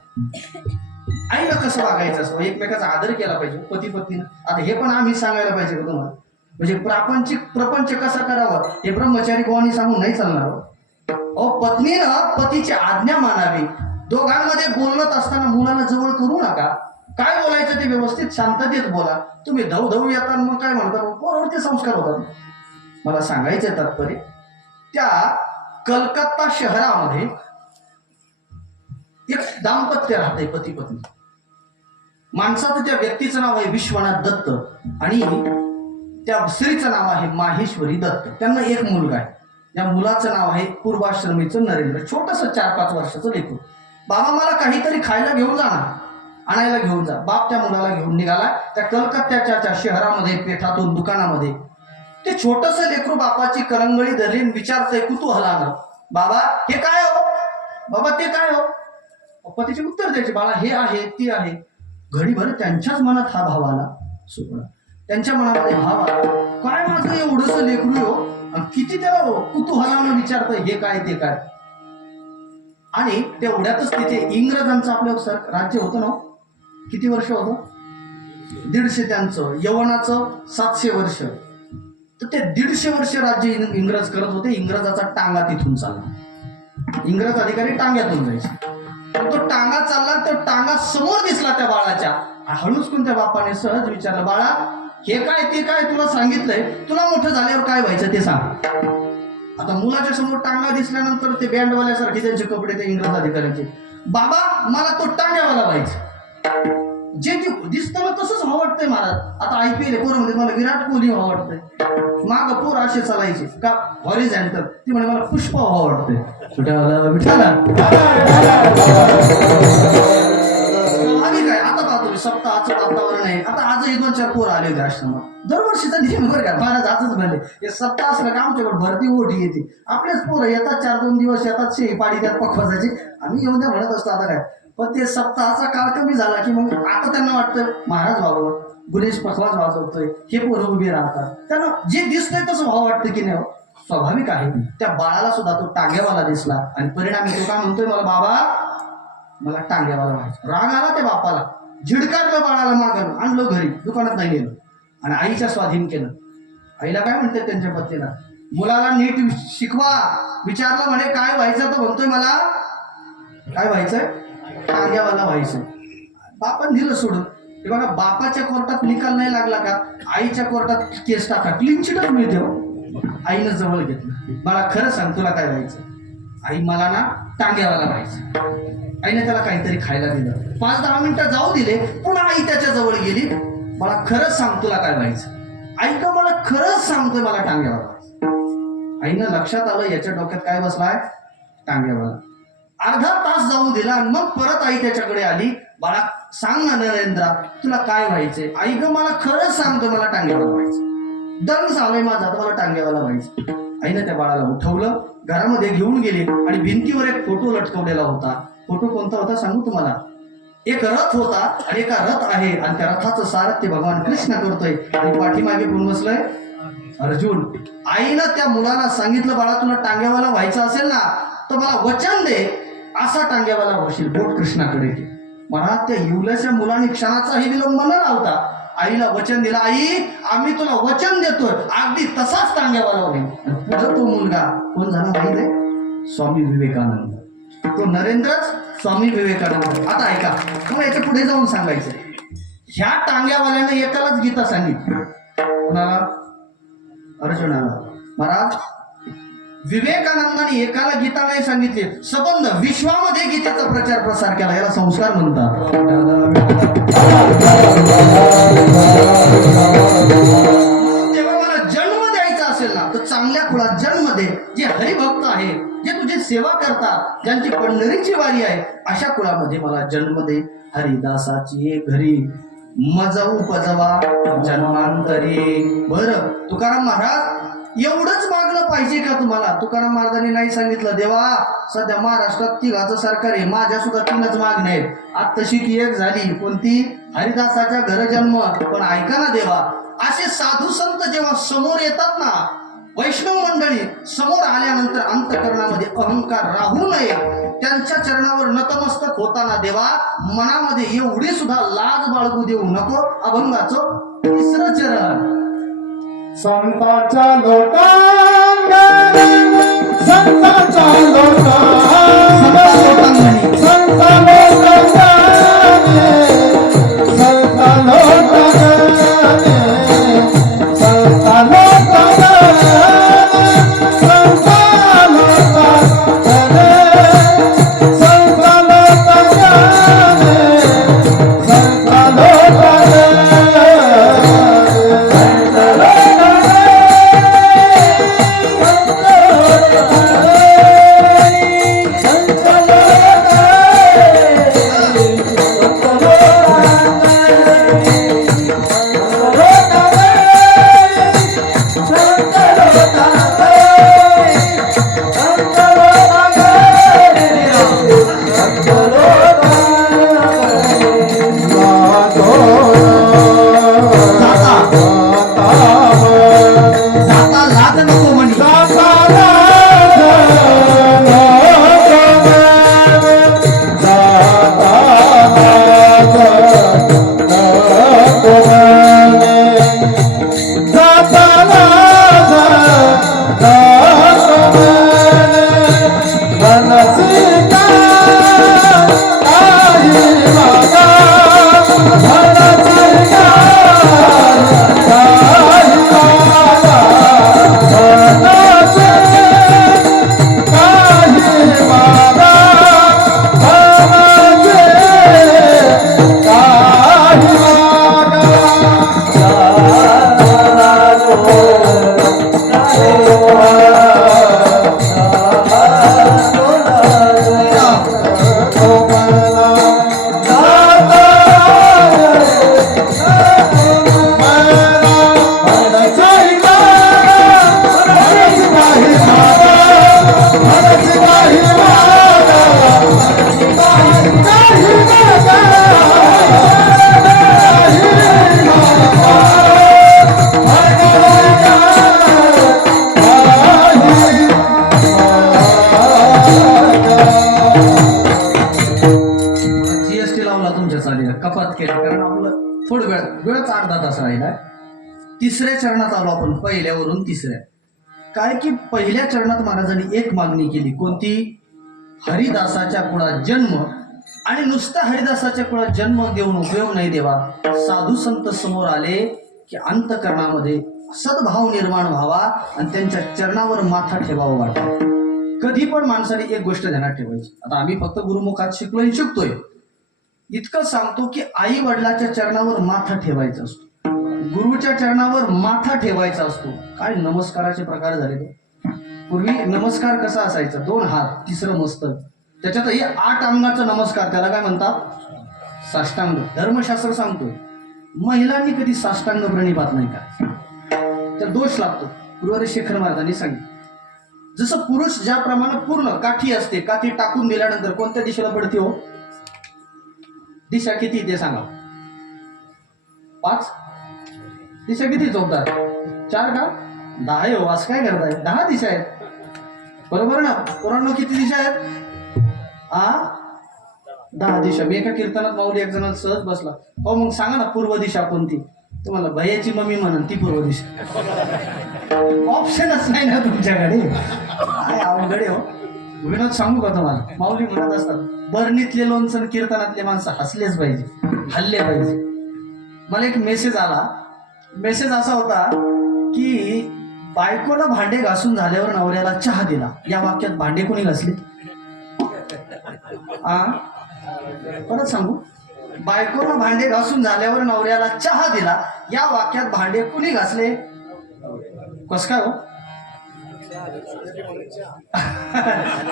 आईला कसं वागायचं असतं, एकमेकाचा आदर केला पाहिजे पती पत्नीनं. आता हे पण आम्ही सांगायला पाहिजे का तुम्हाला? म्हणजे प्रपंच कसा करावा हे ब्रह्मचारी कोणी सांगून नाही चालणार. पत्नीनं पतीची आज्ञा मानावी. दोघांमध्ये बोलत असताना मुलाला जवळ करू नका. काय बोलायचं ते व्यवस्थित शांततेत बोला. तुम्ही धवधव येतात मग काय म्हणतात, पोरावरती संस्कार होतात. मला सांगायचं तात्पर्य, त्या कलकत्ता शहरामध्ये एक दाम्पत्य राहते, पती पत्नी. माणसाचं त्या व्यक्तीचं नाव आहे विश्वनाथ दत्त आणि त्या स्त्रीचं नाव आहे माहेश्वरी दत्त. त्यांना एक मुलगा आहे. त्या मुलाचं नाव आहे पूर्वाश्रमीचं नरेंद्र. छोटंसं 4-5 वर्षाचं लेकरू. बाबा मला काहीतरी खायला घेऊन जा ना, आणायला घेऊन जा. बाप त्या मुलाला घेऊन निघाला. त्या कलकत्त्याच्या शहरामध्ये, पेठातून दुकानामध्ये ते छोटंसं लेकरू बापाची करंगळी धरली, विचारतंय कुतूहलानं, बाबा हे काय हो? बाबा ते काय हो? पतीचे उत्तर द्यायचे, बाळा हे आहे ते आहे. घडीभर त्यांच्याच मनात हा भाव आला. सुपडा त्यांच्या मनामध्ये भाव आला, काय माझं एवढंसं लेकरू हो, किती त्याला कुतूहलानं विचारतंय हे काय ते काय. आणि तेवढ्यातच तिथे इंग्रजांचं आपलं राज्य होतं ना. किती वर्ष होतं? 150. त्यांचं यवनाचं 700 वर्ष. तर ते 150 वर्ष राज्य इंग्रज करत होते. इंग्रजाचा टांगा तिथून चालला. इंग्रज अधिकारी टांग्यातून जायचे. पण तो टांगा चालला, तो टांगा समोर दिसला त्या बाळाच्या. हळूच कोणत्या बापाने सहज विचारलं, बाळा हे काय ते काय तुला सांगितलंय, तुला मोठं झाल्यावर काय व्हायचं ते सांग. आता मुलाच्या समोर टांगा दिसल्यानंतर ते बँडवाल्यासारखे त्यांचे कपडे ते इंग्रज अधिकाऱ्यांचे, बाबा मला तो टांग्यावाला व्हायचं. जे ते दिसतं ना तसंच हवं वाटतंय महाराज. आता IPL पोरामध्ये मला विराट कोहली हवं वाटतंय, माग पोर असे चालायचे का हॉरिझॉन्टल, ती म्हणे मला पुष्प हवं वाटतंय. विठाला काय आता पाहतो सप्ताहाचं वातावरण आहे. आता आजही 2-4 पोर आले होते आश्रमात, दरवर्षीचा नियम बरं का महाराज आजच म्हणले, हे सप्ताह असलं का आमच्याकडे भरती ओढी येते, आपलेच पोरं येतात 4-2 दिवस येतात, शेळी पाडी त्यात पकवायची, आम्ही येऊन द्या म्हणत असतो. आता काय पण ते सप्ताहाचा काळ कमी झाला की मग आता त्यांना वाटतं महाराज व्हावं, गुणेश पखवाज वाजवतोय, हे पोरं उभे राहतात, त्यांना जे दिसतंय तसं व्हावं वाटतं की नाही. स्वाभाविक आहे. त्या बाळाला सुद्धा तो टांग्यावाला दिसला आणि परिणामी तो काय म्हणतोय, मला बाबा मला टांग्यावाला व्हायचं. राग आला त्या बापाला, झिडकारलं बाळाला, मागं आणलं घरी, दुकानात नाही गेलं आणि आईच्या स्वाधीन केलं. आईला काय म्हणते त्यांच्या पत्नीला, मुलाला नीट शिकवा. विचारलं म्हणे काय व्हायचं, तर म्हणतोय मला काय व्हायचंय, टांग्यावाला व्हायचं. बापान दिलं सोडून. हे बघा बापाच्या कोर्टात निकाल नाही लागला का आईच्या कोर्टात केस टाका, क्लीन चिटच मिळते. आईनं जवळ घेतलं, मला खरं सांग तुला काय व्हायचं. आई मला ना टांग्यावाला व्हायचं. आईने त्याला काहीतरी खायला दिलं, 5-10 मिनिटं जाऊ दिले, पुन्हा आई त्याच्या जवळ गेली, मला खरंच सांग तुला काय व्हायचं. आई का मला खरंच सांगतोय मला टांग्यावाला व्हायचं. आईनं लक्षात आलं याच्या डोक्यात काय बसलाय, टांग्यावाला. अर्धा तास जाऊ दिला आणि मग परत आई त्याच्याकडे आली, बाळा सांग ना नरेंद्रा तुला काय व्हायचंय. आई ग मला खरंच सांगतो मला टांग्यावाला व्हायचं, दंग झालंय माझा, तर मला टांग्यावाला व्हायचं. आईनं त्या बाळाला उठवलं, घरामध्ये घेऊन गेले आणि भिंतीवर एक फोटो लटकवलेला होता. फोटो कोणता होता सांगू तुम्हाला, एक रथ होता आणि एका रथ आहे आणि त्या रथाचं सारथ्य भगवान कृष्ण करतोय आणि पाठीमागे कोण बसलंय, अर्जुन. आईनं त्या मुलाला सांगितलं, बाळा तुला टांग्यावाला व्हायचं असेल ना तर मला वचन दे, असा टांग्यावाला होशील. बोट कृष्णाकडे घे. महाराज त्या येवल्याच्या मुलाने क्षणाचाही विलंब न लावता आईला वचन दिलं, आई आम्ही तुला वचन देतोय अगदी तसाच टांग्यावाला होईल. पुढे तो मुलगा कोण झाला माहित आहे, स्वामी विवेकानंद. तो नरेंद्रच स्वामी विवेकानंद. आता ऐका, मग याच्या पुढे जाऊन सांगायचं, ह्या टांग्यावाल्यानं एकालाच गीता सांगितली. कुणाला, अर्जुनाला. महाराज विवेकानंदाने एकाला गीता नाही सांगितली, सबंध विश्वामध्ये गीतेचा प्रचार प्रसार केला. याला संस्कार म्हणतात. तेव्हा मला जन्म द्यायचा असेल ना तर चांगल्या कुळात जन्म दे, जे हरिभक्त आहे, जे तुझी सेवा करतात, ज्यांची पंढरीची वारी आहे, अशा कुळामध्ये मला जन्म दे. हरिदासाची घरी मज उपजवा जन्मांतरी. बरं तुकाराम महाराज एवढंच मागलं पाहिजे का तुम्हाला. तुकाराम महाराजांनी नाही सांगितलं, देवा सध्या महाराष्ट्रात तिघाचं सरकार आहे, माझ्या सुद्धा 3च मागण्या आहेत, आज तशी की एक झाली, कोणती, हरिदासाच्या घर जन्म. पण ऐका ना देवा, असे साधू संत जेव्हा समोर येतात ना, वैष्णव मंडळी समोर आल्यानंतर अंतःकरणामध्ये अहंकार राहू नये, त्यांच्या चरणावर नतमस्तक होताना देवा मनामध्ये एवढी सुद्धा लाज बाळगू देऊ नको. अभंगाचं 3रं चरण, संतांचा लोटांगण, संतांचा लोटांगण, संता लोटांगण, संता लोटांगण, संता लोटांगण, संता लोटांगण, संता लोटांगण, संता लोटांगण. Namaste. तास राहिला. तिसऱ्या चरणात आलो आपण, पहिल्यावरून तिसऱ्या. काय की पहिल्या चरणात महाराजांनी एक मागणी केली. कोणती? हरिदासाच्या कुळात जन्म. आणि नुसता हरिदासाच्या कुळात जन्म देऊन उपयोग नाही देवा. साधू संत समोर आले की अंतकरणामध्ये सद्भाव निर्माण व्हावा आणि त्यांच्या चरणावर माथा ठेवावा वाटतो. कधी पण माणसाने एक गोष्ट ध्यानात ठेवायची. आता आम्ही फक्त गुरुमुखात शिकलोय आणि शिकतोय. इतकं सांगतो की आई वडिलाच्या चरणावर माथा ठेवायचा असतो, गुरुच्या चरणावर माथा ठेवायचा असतो. काय नमस्काराचे प्रकार झाले ते. पूर्वी नमस्कार कसा असायचा? 2 हात, तिसरं मस्तक, त्याच्यातही 8 अंगाचा नमस्कार. त्याला काय म्हणतात? साष्टांग. धर्मशास्त्र सांगतोय महिलांनी कधी साष्टांग प्रणिपात नाही का, तर दोष लागतो. गुरुवारी शेखर महाराजांनी सांगितलं जसं पुरुष ज्याप्रमाणे पूर्ण काठी असते, काठी टाकून दिल्यानंतर कोणत्या दिशेला पडते हो? दिशा किती ते सांगा. 5 दिशा किती चौकतात? 4 का 10 आहे हो? असं काय करताय? 10 दिशा आहेत, बरोबर ना? पुराण किती दिशा आहेत? 10 दिशा. मी एका कीर्तनात माऊली एक जणांना सहज बसला, हो मग सांगा ना पूर्व दिशा कोणती? तुम्हाला भैयाची मम्मी म्हणून ती पूर्व दिशा. ऑप्शनच नाही ना तुमच्याकडे. काय अवघड आहे हो. विनोद सांगू का तुम्हाला? माऊली म्हणत असतात बरणीतले लोणचं कीर्तनातले माणसं हसलेच पाहिजे, हल्ले पाहिजे. मला एक मेसेज आला. मेसेज असा होता की बायकोला भांडे घासून झाल्यावर नवऱ्याला चहा दिला. या वाक्यात भांडे कोणी घासले? परत सांगू, बायकोला भांडे घासून झाल्यावर नवऱ्याला चहा दिला. या वाक्यात भांडे कुणी घासले? कस काय हो?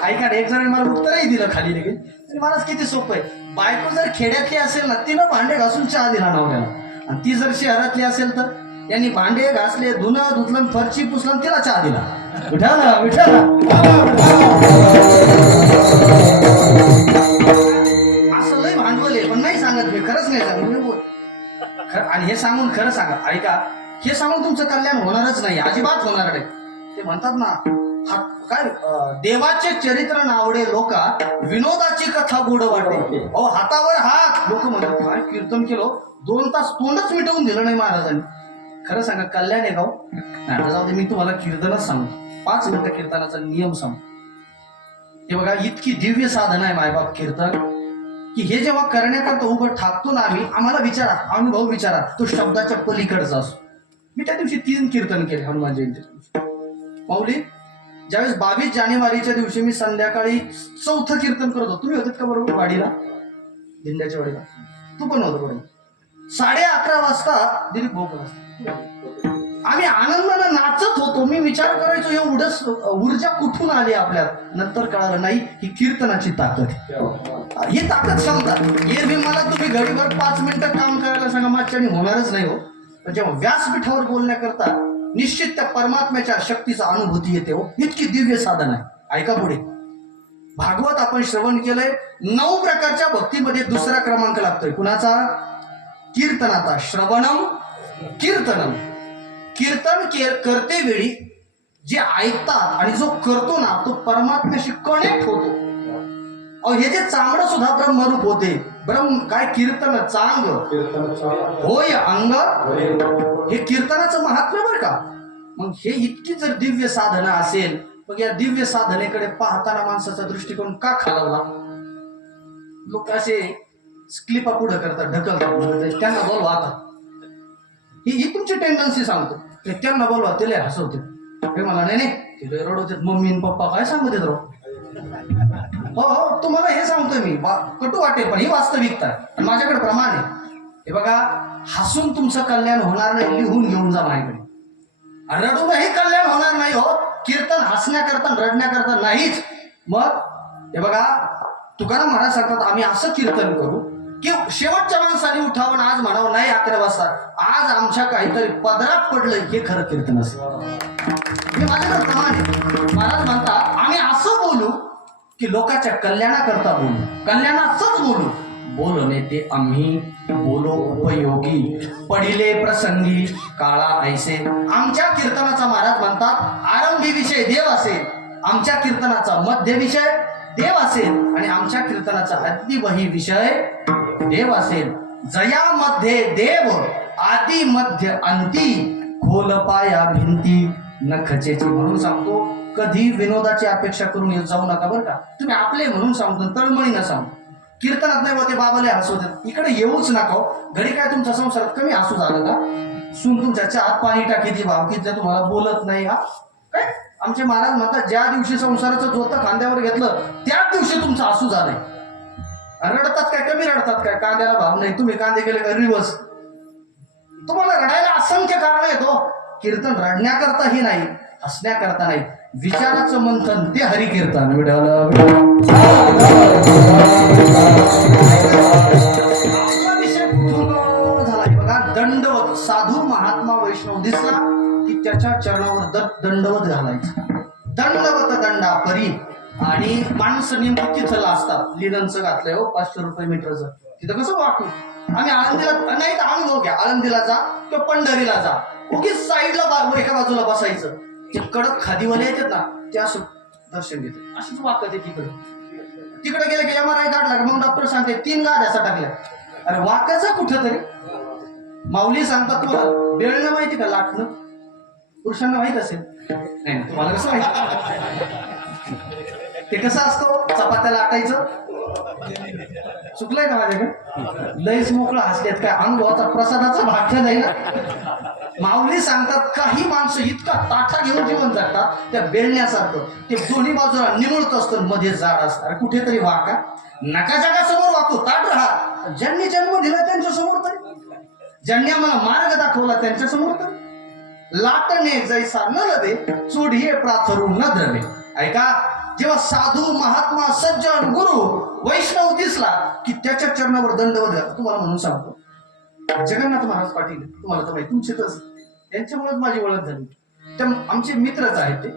ऐका, एक जण मला उत्तरही दिलं खाली लगेच. मलाच किती सोपं आहे. बायको जर खेड्यातली असेल ना, तिनं भांडे घासून चहा दिला नवऱ्याला. आणि ती जर शहरातली असेल तर यांनी भांडे घासले, धुणं धुतलं, फरची पुसलं, तिला चहा दिला. विठाला विठाला. असं लय भांडवल आहे, पण नाही सांगत मी. खरंच नाही सांगत. आणि हे सांगून खरं सांगा. ऐका, हे सांगून तुमचं कल्याण होणारच नाही, अजिबात होणार नाही. ते म्हणतात ना, काय देवाचे चरित्र नावडे लोका, विनोदाची कथा गोड वाटे. अहो हातावर हात. लोक म्हणतात काय कीर्तन केलं, 2 तास तोंडच मिटवून दिलं नाही महाराजांनी. खरं सांगा, कल्याण आहे गाव नाही. जाऊ दे, मी तुम्हाला कीर्तनच सांगतो. 5 मिनिटं कीर्तनाचा नियम सांगतो. हे बघा, इतकी दिव्य साधना आहे मायबाप कीर्तन, की हे जेव्हा करण्याकरता उभं ठाकतो ना आम्ही, आम्हाला विचारा, अनुभव विचारा, तो शब्दाच्या पलीकडचा असतो. मी त्या दिवशी 3 कीर्तन केले हनुमान जयंती माऊली. ज्यावेळेस 22 जानेवारीच्या दिवशी मी संध्याकाळी 4थं कीर्तन करत होतो. तुम्ही होते का बरोबर वाडीला, दिंड्याच्या वाडीला? तू पण होतो बरोबर. 11:30 वाजता दिलीप भाऊ आम्ही आनंदानं नाचत होतो. मी विचार करायचो एवढंच ऊर्जा कुठून आली आपल्यात. नंतर कळालं नाही, ही कीर्तनाची ताकद, ही ताकद क्षमता. एरवी मला तुम्ही घडीभर 5 मिनिटं काम करायला सांगा, माझ्याने होणारच नाही हो. पण जेव्हा व्यासपीठावर बोलण्याकरता निश्चित त्या परमात्म्याच्या शक्तीचा अनुभूती येते हो. इतकी दिव्य साधन आहे. ऐका पुढे. भागवत आपण श्रवण केलंय. 9 प्रकारच्या भक्तीमध्ये 2रा क्रमांक लागतोय. कुणाचा? कीर्तनाचा. श्रवणम कीर्तनम. कीर्तन करते वेळी जे ऐकतात आणि जो करतो ना, तो परमात्म्याशी कनेक्ट होतो. अहो हे जे चांगलं सुद्धा ब्रह्मरूप होते. ब्रह्म काय? कीर्तन चांग होय अंग. हे कीर्तनाचं महात्म्य बरं का. मग हे इतकी जर दिव्य साधना असेल, मग या दिव्य साधनेकडे पाहताना माणसाचा दृष्टिकोन का खालावला? लोक असे स्क्लिपा पुढे करतात, ढकलतात. त्यांना बोलवा आता, ही तुमची टेंडन्सी सांगतो. त्यांना बोलवा, ते लय हसवते. हे मला नाही ते रडवते. मम्मी आणि पप्पा काय सांगू देत राव. हो तुम्हाला हे सांगतोय मी, कटू वाटेल पण ही वास्तविकता आहे. माझ्याकडे प्रमाण आहे. हे बघा, हसून तुमचं कल्याण होणार नाही, लिहून घेऊन जा माझ्याकडे. रडून हे कल्याण होणार नाही हो. कीर्तन हसण्याकरता रडण्याकरता नाहीच. मग हे बघा, तुकाराम महाराज सांगतात आम्ही असं कीर्तन करू की शेवटच्या माणसाने उठावं आज म्हणावं नाही 11 वाजता आज आमच्या काहीतरी पदरात पडलंय. हे खरं कीर्तन असेल. हे माझ्याकडे प्रमाण आहे. महाराज म्हणतात आम्ही असं बोलू की लोकांच्या कल्याणाकरता बोलू, कल्याणाचंच बोलू. बोलणे ते आम्ही बोलो उपयोगी, पडिले प्रसंगी काळा ऐसे. आमच्या कीर्तनाचा महाराज म्हणतात आरंभी विषय देव असेल, आमच्या कीर्तनाचा मध्य विषय देव असेल आणि आमच्या कीर्तनाचा अद्विवही विषय देव असेल. जयामध्ये देव आदी मध्य अंती खोल पाया भिंती न खचेची. म्हणून सांगतो कधी विनोदाची अपेक्षा करून येत जाऊ नका बरं का. तुम्ही आपले म्हणून सांगतो तळमळीनं सांगतो. कीर्तनात नाही बा ते बाबाले हसवतात इकडे येऊच नका हो. घरी काय तुमच्या संसारात कमी हसू झालं का? सून तुमच्या चहात पाणी टाकी ती भाव की तुम्हाला बोलत नाही हा काय. आमचे महाराज म्हणतात ज्या दिवशी संसाराचं जोतं खांद्यावर घेतलं त्याच दिवशी तुमचं हसू झालंय. रडतात काय कमी रडतात काय? कांद्याला भाव नाही तुम्ही कांदे गेले का रिवर्स. तुम्हाला रडायला असंख्य कारण आहेत हो. कीर्तन रडण्याकरताही नाही हसण्याकरता नाही. विचाराचं मंथन ते हरिकीर्तन. विषय कुठून झाला बघा. दंडवत साधू महात्मा वैष्णव दिसला की त्याच्या चरणावर दंडवत घालायचं. दंडवत दंडा परी. आणि माणसं नेमकी तिथं असतात. लिननचं घातलंय हो 500 रुपये मीटरचं. तिथं कसं वाटू. आम्ही आळंदीला नाही तर अनुभव घ्या. आळंदीला जा किंवा पंढरीला जा उगीच साईडला एका बाजूला बसायचं. जे कडक खादीवाले येतात ना त्या दर्शन घेतात. अशीच वाकत आहे तिकडे. तिकडे गेले की MRI काढला मग डॉक्टर सांगते 3 गाद्याचा टाकल्या. अरे वाकायचं कुठं तरी. माऊली सांगतात तुम्हाला बेळणं माहिती का? लाटणं पुरुषांना माहित असेल. नाही तुम्हाला कसं माहिती? ते कसं असतो चपात्या लाटायचं. चुकलंय का माझ्याकडे? लयच मोकळा हसलेत काय? अनुभवाचा प्रसादाचा भाग्य नाही ना. माऊली सांगतात काही माणसं इतका ताठा घेऊन जीवन जगतात त्या बेळण्यासारखं. ते दोन्ही बाजूला निमुळत असतं मध्ये जाड असतं. अरे कुठेतरी वाका. नका जगासमोर वाकू. ताट राहा. ज्यांनी जन्म दिला त्यांच्या समोर तरी. ज्यांनी आम्हाला मार्ग दाखवला त्यांच्या समोर तरी. लाटणे जैसा न लभे चोढिये प्राथरू न द्रवे. ऐका जेव्हा साधू महात्मा सज्जन गुरु वैष्णव दिसला की त्याच्या चरणावर दंडवत घाला. तुम्हाला म्हणून सांगतो जगन्नाथ महाराज पाटील तुम्हाला तर माहिती तुमचेच त्यांच्यामुळेच माझी ओळख झाली. त्या आमचे मित्रच आहेत ते.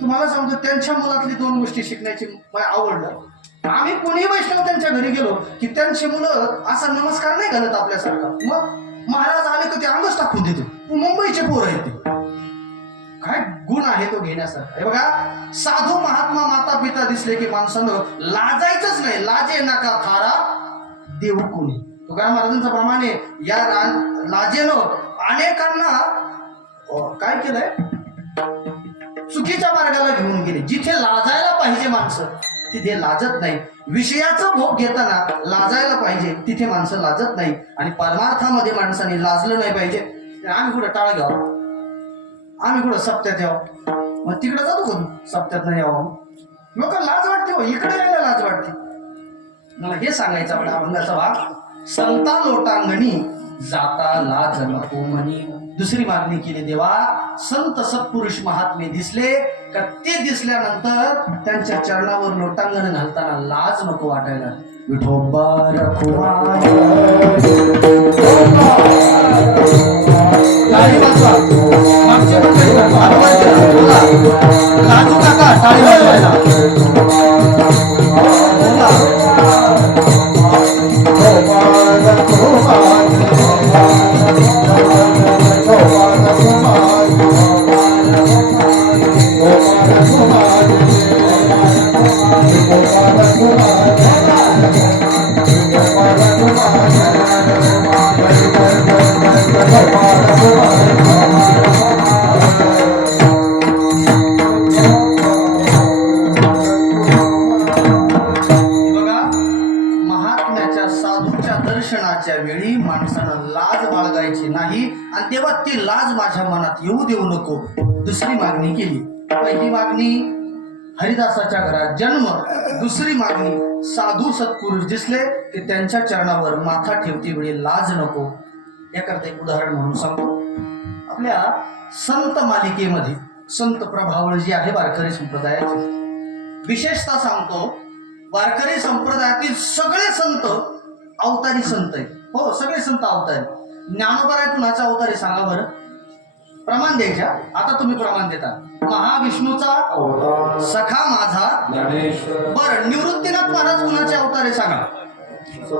तुम्हाला सांगतो त्यांच्या मुलातली 2 गोष्टी शिकण्याची मला आवडलं. आम्ही कोणी वैष्णव त्यांच्या घरी गेलो की त्यांची मुलं असा नमस्कार नाही घालत आपल्यासारखा. मग महाराज आले तर ते अंगच टाकून देतो. मुंबईचे पोर आहेत ते. काय गुण आहे तो घेण्यासारखा. हे बघा साधू महात्मा माता पिता दिसले की माणसानं लाजायचंच नाही. लाजे नका थारा देव कोणी. तुकाराम महाराजांचं प्रमाणे या लाजेनं अनेकांना काय केलंय चुकीच्या मार्गाला घेऊन गेले. जिथे लाजायला पाहिजे माणसं तिथे लाजत नाही. विषयाचं भोग घेताना लाजायला पाहिजे तिथे माणसं लाजत नाही. आणि परमार्थामध्ये माणसाने लाजलं नाही पाहिजे. आम्ही कुठं टाळ घ्यावं. आम्ही कुठं सप्त्यात यावं. मग तिकडे जातो कोण सप्त्यात नाही यावं. लोक लाज वाटते हो. इकडे यायला लाज वाटते. मला हे सांगायचं आपल्या अभंगाचा भाग. संता लोटांगणी जाता लाज नको मनी. दुसरी मागणी केली देवा संत सत्पुरुष महात्मे दिसले का ते दिसल्यानंतर त्यांच्या चरणावर लोटांगण घालताना लाज नको वाटायला. विठोबा रखुमाई. टाळी वाजवा. मागचे मंडळी लाजू नका. टाळी वाजवायला. दर्शनाच्या वेळी माणसानं लाज बाळगायची नाही. आणि तेव्हा ती लाज माझ्या मनात येऊ देऊ नको. दुसरी मागणी केली. पहिली मागणी हरिदासाच्या घरात जन्म. दुसरी मागणी साधू सत्पुरुष दिसले की त्यांच्या चरणावर माथा ठेवती वेळी लाज नको. याकरता एक उदाहरण म्हणून सांगतो. आपल्या संत मालिकेमध्ये संत प्रभावळ जी आहे वारकरी संप्रदायाची विशेषतः सांगतो. वारकरी संप्रदायातील सगळे संत अवतारी संत आहे. हो सगळे संत अवतारी. ज्ञानोबा आहे कुणाचा अवतारी सांगा बरं. प्रमाण द्यायच्या. आता तुम्ही प्रमाण देता. महाविष्णूचा सखा माझा. बरं निवृत्तीनाथ महाराज कुणाचे अवतारे सांगा.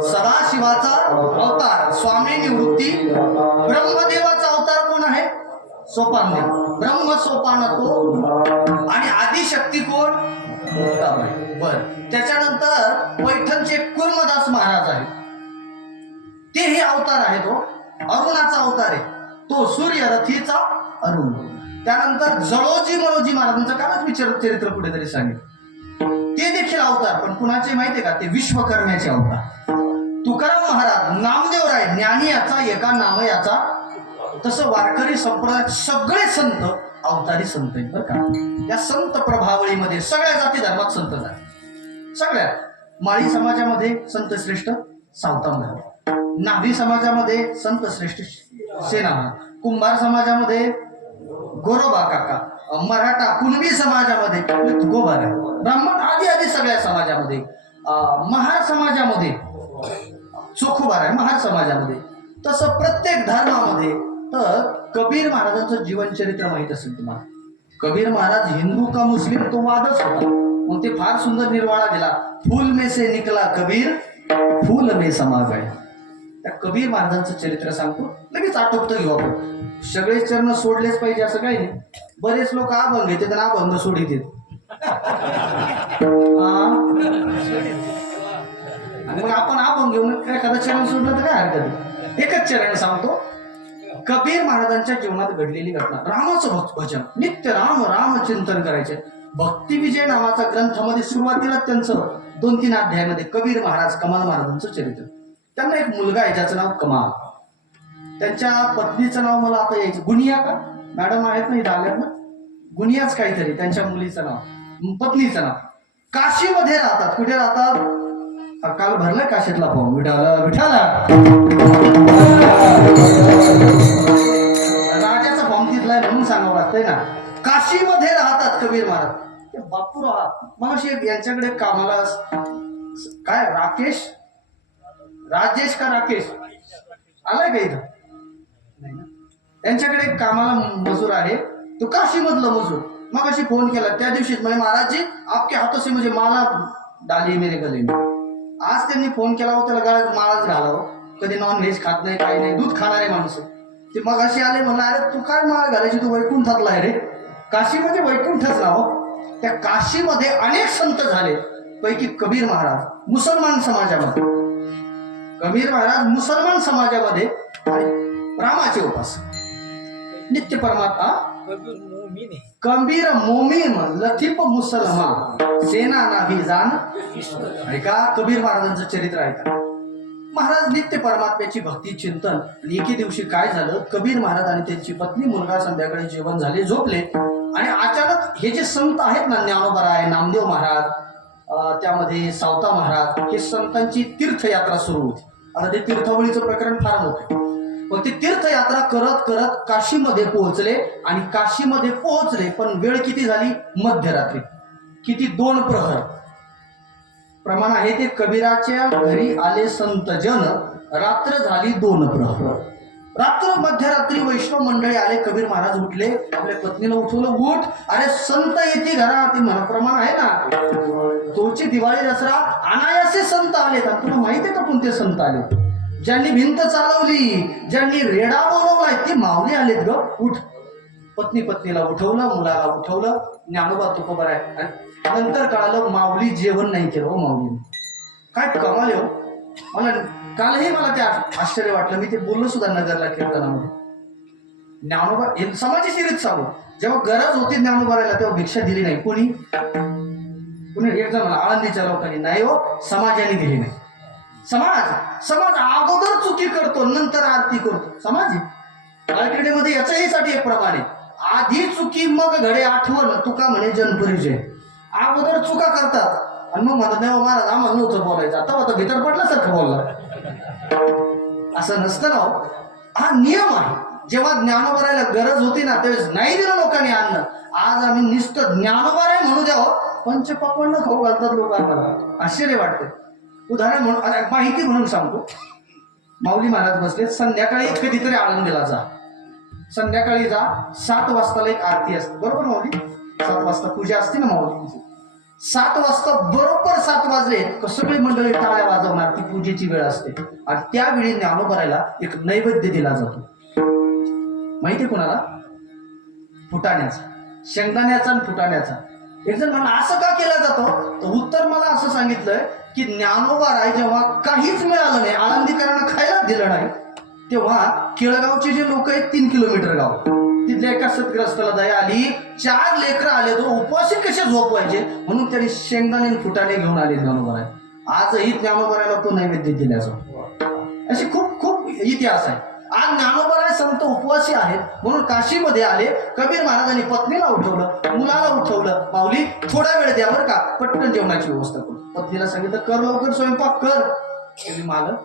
सदाशिवाचा अवतार स्वामी निवृत्ती. ब्रह्मदेवाचा अवतार कोण आहे? सोपानदेव. ब्रह्म सोपान तो. आणि आदिशक्ती कोण? बर. त्याच्यानंतर पैठणचे कुर्मदास महाराज आहेत. ते हे अवतार आहेत हो. अरुणाचा अवतार आहे तो सूर्य रथीचा अरुण. त्यानंतर जळोजी मळोजी महाराजांचं कालच मी चरित्र कुठेतरी सांगितलं, ते देखील अवतार, पण कुणाचे माहितीये का, ते विश्वकर्म्याचे अवतार. तुकाराम महाराज, नामदेव राय, ज्ञानी याचा एका नाम याचा, तसं वारकरी संप्रदायात सगळे संत अवतारी संत आहेत बरं का. या संत प्रभावळीमध्ये सगळ्या जाती धर्मात संत झाले. सगळ्या माळी समाजामध्ये संत श्रेष्ठ सावता महाराज, नाभी समाजामध्ये संत श्रेष्ठ सेना महाराज, कुंभार समाजामध्ये गोरोबा काका, मराठा कुणबी समाजामध्ये तुकोबा आहे, ब्राह्मण आदी आदी सगळ्या समाजामध्ये, महार समाजामध्ये चोखोबार आहे महार समाजामध्ये. तसं प्रत्येक धर्मामध्ये. तर कबीर महाराजांचं जीवनचरित्र माहित असेल तुम्हाला. कबीर महाराज हिंदू का मुस्लिम तो वादच होता, मग ते फार सुंदर निर्वाळा दिला. फूल में से निकला कबीर, फूल में समा गया. त्या कबीर महाराजांचं चरित्र सांगतो, लगेच आटोपतं घेऊ आपण. सगळे चरण सोडलेच पाहिजे असं काही नाही. बरेच लोक अभंग घेतात आणि अभंग सोडित. आणि मग आपण अभंग घेऊन एखादं चरण सोडलं तर काय हरकत आहे. एकच चरण सांगतो. कबीर महाराजांच्या जीवनात घडलेली घटना. रामाचं भजन, नित्य राम राम चिंतन करायचे. भक्ती विजय नावाचा ग्रंथामध्ये सुरुवातीला त्यांचं 2-3 अध्यायामध्ये कबीर महाराज, कमाल महाराजांचं चरित्र. त्यांना एक मुलगा आहे ज्याचं नाव कमाल. त्यांच्या पत्नीचं नाव मला आता यायचं, गुनिया का मॅडम आहेत ना, इथं आल्यात ना, गुनियाच काहीतरी त्यांच्या मुलीचं नाव, पत्नीचं नाव. काशीमध्ये राहतात. कुठे राहतात? काल भरलाय काशीतला फॉर्म. विठाला राजाचा फॉर्म तिथला आहे म्हणून सांगावं लागतंय ना. काशीमध्ये राहतात कबीर महाराज. ते बापूर मग यांच्याकडे कामाला काय राकेश, राजेश का राकेश आलाय का इथं? नाही ना. त्यांच्याकडे कामाला मजूर आहे, तो काशी मधला मजूर. मग अशी फोन केला त्या दिवशीच, म्हणजे महाराज जी आपके हातों से मुझे माला डाली मेरे गले में. आज त्यांनी फोन केला हो, त्याला गळ्यात माळाच घालावं. कधी नॉन व्हेज खात नाही, काही नाही, दूध खाणारे माणसं. ते मग अशी आले, म्हणलं अरे तू काय माळ घालायची, तू वैकुंठातला आहे रे. काशीमध्ये वैकुंठच राहो. त्या काशीमध्ये अनेक संत झाले, पैकी कबीर महाराज मुसलमान समाजामध्ये. कबीर महाराज मुसलमान समाजामध्ये आणि रामाचे उपासक, नित्य परमात्मा. कबीर मोमीन लतीफ मुसलमान, सेना नाभी जान. ऐका कबीर महाराजांचं चरित्र ऐका. महाराज नित्य परमात्म्याची भक्ती चिंतन. एके दिवशी काय झालं, कबीर महाराज आणि त्यांची पत्नी मुलगा संध्याकाळी जेवण झाले, झोपले. आणि अचानक हे जे संत आहेत ना, ज्ञानोबराय, नामदेव महाराज, त्यामध्ये सावता महाराज, हे संतांची तीर्थयात्रा सुरू होती. आता ते तीर्थावळीचं प्रकरण फार मोठं. पण ते तीर्थयात्रा करत करत काशीमध्ये पोहोचले. आणि काशीमध्ये पोहोचले, पण वेळ किती झाली? मध्यरात्री. किती? 2 प्रहर प्रमाण आहे ते. कबीराच्या घरी आले संत जन, रात्र झाली 2 प्रहर. रात्र मध्यरात्री वैष्णव मंडळी आले. कबीर महाराज उठले, आपल्या पत्नीला उठवलं, उठ, अरे संत येते घरात. म्हणा प्रमाण आहे ना, तोची दिवाळी दसरा अनायासे संत आलेत. आणि तुला माहिती आहे का कोणते संत आले? ज्यांनी भिंत चालवली, ज्यांनी रेडा बोलवलाय, ते माऊली आलेत ग. उठ. पत्नीला उठवलं, मुलाला उठवलं. ज्ञानोबा तुकोबा आहे. आणि नंतर कळालं माऊली जेवण नाही केलं. हो माऊली काय कमाल हो. मला कालही मला ते आश्चर्य वाटलं. मी ते बोललो सुद्धा नगरला कीर्तनामध्ये. ज्ञानोबा समाजाची रीत सांगू, जेव्हा गरज होती ज्ञानोबारायला तेव्हा भिक्षा दिली नाही. कोणी एक जण मला, आळंदीच्या लोकांनी. नाही हो, समाजाने दिली नाही. समाज अगोदर चुकी करतो, नंतर आरती करतो. समाज कालक्रीडेमध्ये याच्याहीसाठी एक प्रमाण आहे. आधी चुकी मग घडे आठवण, तुका म्हणे जनपरिचय. अगोदर चुका करतात आणि मग म्हणतात नाही महाराज आम्हाला नव्हतं बोलायचं. आता भीतर पडल्यासारखं बोलला. असं नसतं ना. हा नियम आहे. जेव्हा ज्ञानोबारायला गरज होती ना, त्यावेळेस नाही दिलं लोकांनी अन्न. आज आम्ही निष्ठं ज्ञानोबाराय म्हणू द्यावं, पंचपक्वान्न खाऊ घालतात लोक. आम्हाला आश्चर्य वाटते. उदाहरण म्हणून, माहिती म्हणून सांगतो. माऊली महाराज बसले. संध्याकाळी कधीतरी आळंदीला जा, संध्याकाळी जा. 7 वाजताला एक आरती असते, बरोबर माऊली? 7 वाजता पूजा असते ना माऊलींची. 7 वाजता बरोबर 7 वाजले सगळी मंडळी टाळ्या वाजवणार. ती पूजेची वेळ असते. आणि त्यावेळी ज्ञानोबारायला एक नैवेद्य दिला जातो. माहिती कोणाला? फुटाण्याचा, शेंगदाण्याचा आणि फुटाण्याचा. एक जण म्हणा असं का केला जातो, तर उत्तर मला असं सांगितलंय की ज्ञानोबाराय जेव्हा काहीच मिळालं नाही, आळंदीकरांना खायला दिलं नाही, तेव्हा केळगावचे जे लोक आहेत 3 किलोमीटर गाव, तिथल्या एका सतग्रस्ताला दया आली, 4 लेकरं आले, तो उपवासी कसे झोपवायचे म्हणून त्यांनी शेंगदाणे आणि फुटाणे घेऊन आले ज्ञानोबराय. आजही ज्ञानोबरायला तो नैवेद्य दिल्याचा. अशी खूप खूप इतिहास आहे. आज ज्ञानोबराय संत उपवासी आहेत म्हणून काशीमध्ये आले. कबीर महाराजांनी पत्नीला उठवलं, मुलाला उठवलं, माऊली थोडा वेळ द्या बरं का, पटकन जेवणाची व्यवस्था करू. पत्नीला सांगितलं कर लवकर स्वयंपाक कर. तुम्ही मालक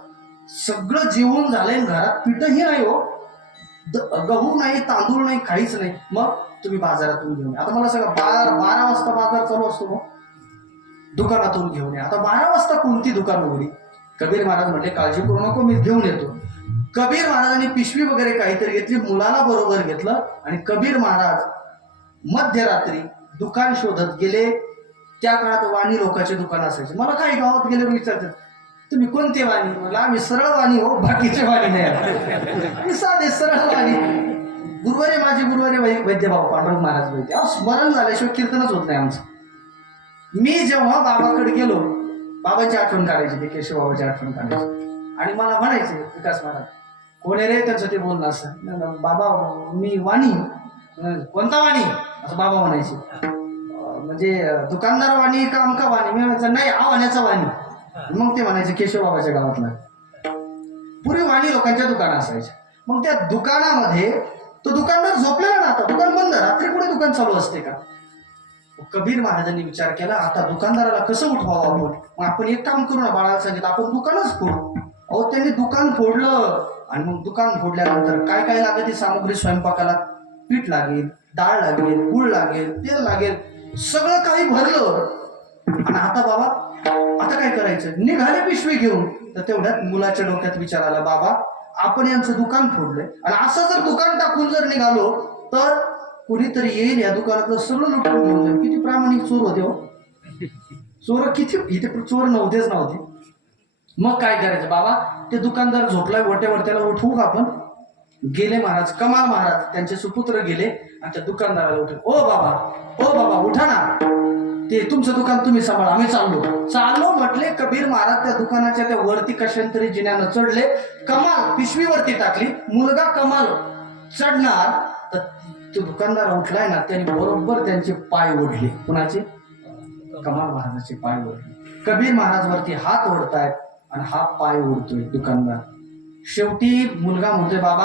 सगळं जेवून झालंय, घरात पीठही नाही हो, गहू नाही, तांदूळ नाही, काहीच नाही. मग तुम्ही बाजारातून घेऊन या. आता मला सांगा 12 वाजता बाजार चालू असतो, मग दुकानातून घेऊन या. आता 12 वाजता कोणती दुकान उघडी? कबीर महाराज म्हटले काळजी करू नको, मी घेऊन येतो. कबीर महाराजांनी पिशवी वगैरे काहीतरी घेतली, मुलाला बरोबर घेतलं आणि कबीर महाराज मध्यरात्री दुकान शोधत गेले. त्या काळात वाणी लोकांचे दुकान असायचे. मला काही गावात गेले विचारतात तुम्ही कोणते वाणी? म्हणलं आम्ही सरळ वाणी हो, बाकीचे वाणी नाही, मी साधे सरळ वाणी. गुरुवारी माझे गुरुवारी वैद्यभाऊ पांडुरंग महाराज वैद्य. अहो स्मरण झाल्याशिवाय कीर्तनच होत नाही आमचं. मी जेव्हा बाबाकडे गेलो, बाबाची आठवण काढायची, ते केशव बाबाची आठवण काढायची आणि मला म्हणायचे विकास महाराज कोण आहे रे? त्यांचं ते बोलणं असं, बाबा मी वाणी. कोणता वाणी? असं बाबा म्हणायचे. म्हणजे दुकानदार वाणी का अमका वाणी? मी म्हणायचं नाही हा वाण्याचा वाणी. मग ते म्हणायचे केशव बाबाच्या गावातला. पूर्वी वाणी लोकांच्या दुकानं असायच्या. मग त्या दुकानामध्ये तो दुकानदार झोपलेला ना, आता दुकान बंद, रात्री पुढे दुकान चालू असते का? कबीर महाराजांनी विचार केला आता दुकानदाराला कसं उठवावं आपण. मग आपण एक काम करू ना, बाळाला सांगितलं आपण दुकानच फोडू. अहो त्यांनी दुकान फोडलं आणि मग दुकान फोडल्यानंतर काय काय लागेल ती सामग्री स्वयंपाकाला? पीठ लागेल, डाळ लागेल, गूळ लागेल, तेल लागेल, सगळं काही भरलं. आणि आता बाबा आता काय करायचं? निघाले पिशवी घेऊन. तर तेवढ्यात मुलाच्या डोक्यात विचार आला बाबा आपण यांचं दुकान फोडलंय आणि असं जर दुकान टाकून जर निघालो तर कुणीतरी येईल या दुकानातलं सगळं लुटून घेऊन जाईल. किती प्रामाणिक चोर होते हो, चोर किती, इथे चोर नव्हते. मग काय करायचं बाबा? ते दुकानदार झोपलाय वट्यावर, त्याला उठवू का आपण? गेले महाराज, कमाल महाराज त्यांचे सुपुत्र गेले आणि त्या दुकानदाराला उठले. ओ बाबा उठा ना, ते तुमचं दुकान तुम्ही सांभाळा, आम्ही चाललो म्हटले. कबीर महाराज त्या दुकानाच्या त्या वरती कशांतरी जिन्यानं चढले, कमाल पिशवीवरती टाकली. मुलगा कमाल चढणार तर तो दुकानदार उठलाय ना, त्याने बरोबर त्यांचे पाय ओढले. कुणाचे? कमाल महाराजाचे पाय ओढले. कबीर महाराज वरती हात ओढतायत आणि हा पाय ओढतोय दुकानदार. शेवटी मुलगा म्हणतोय बाबा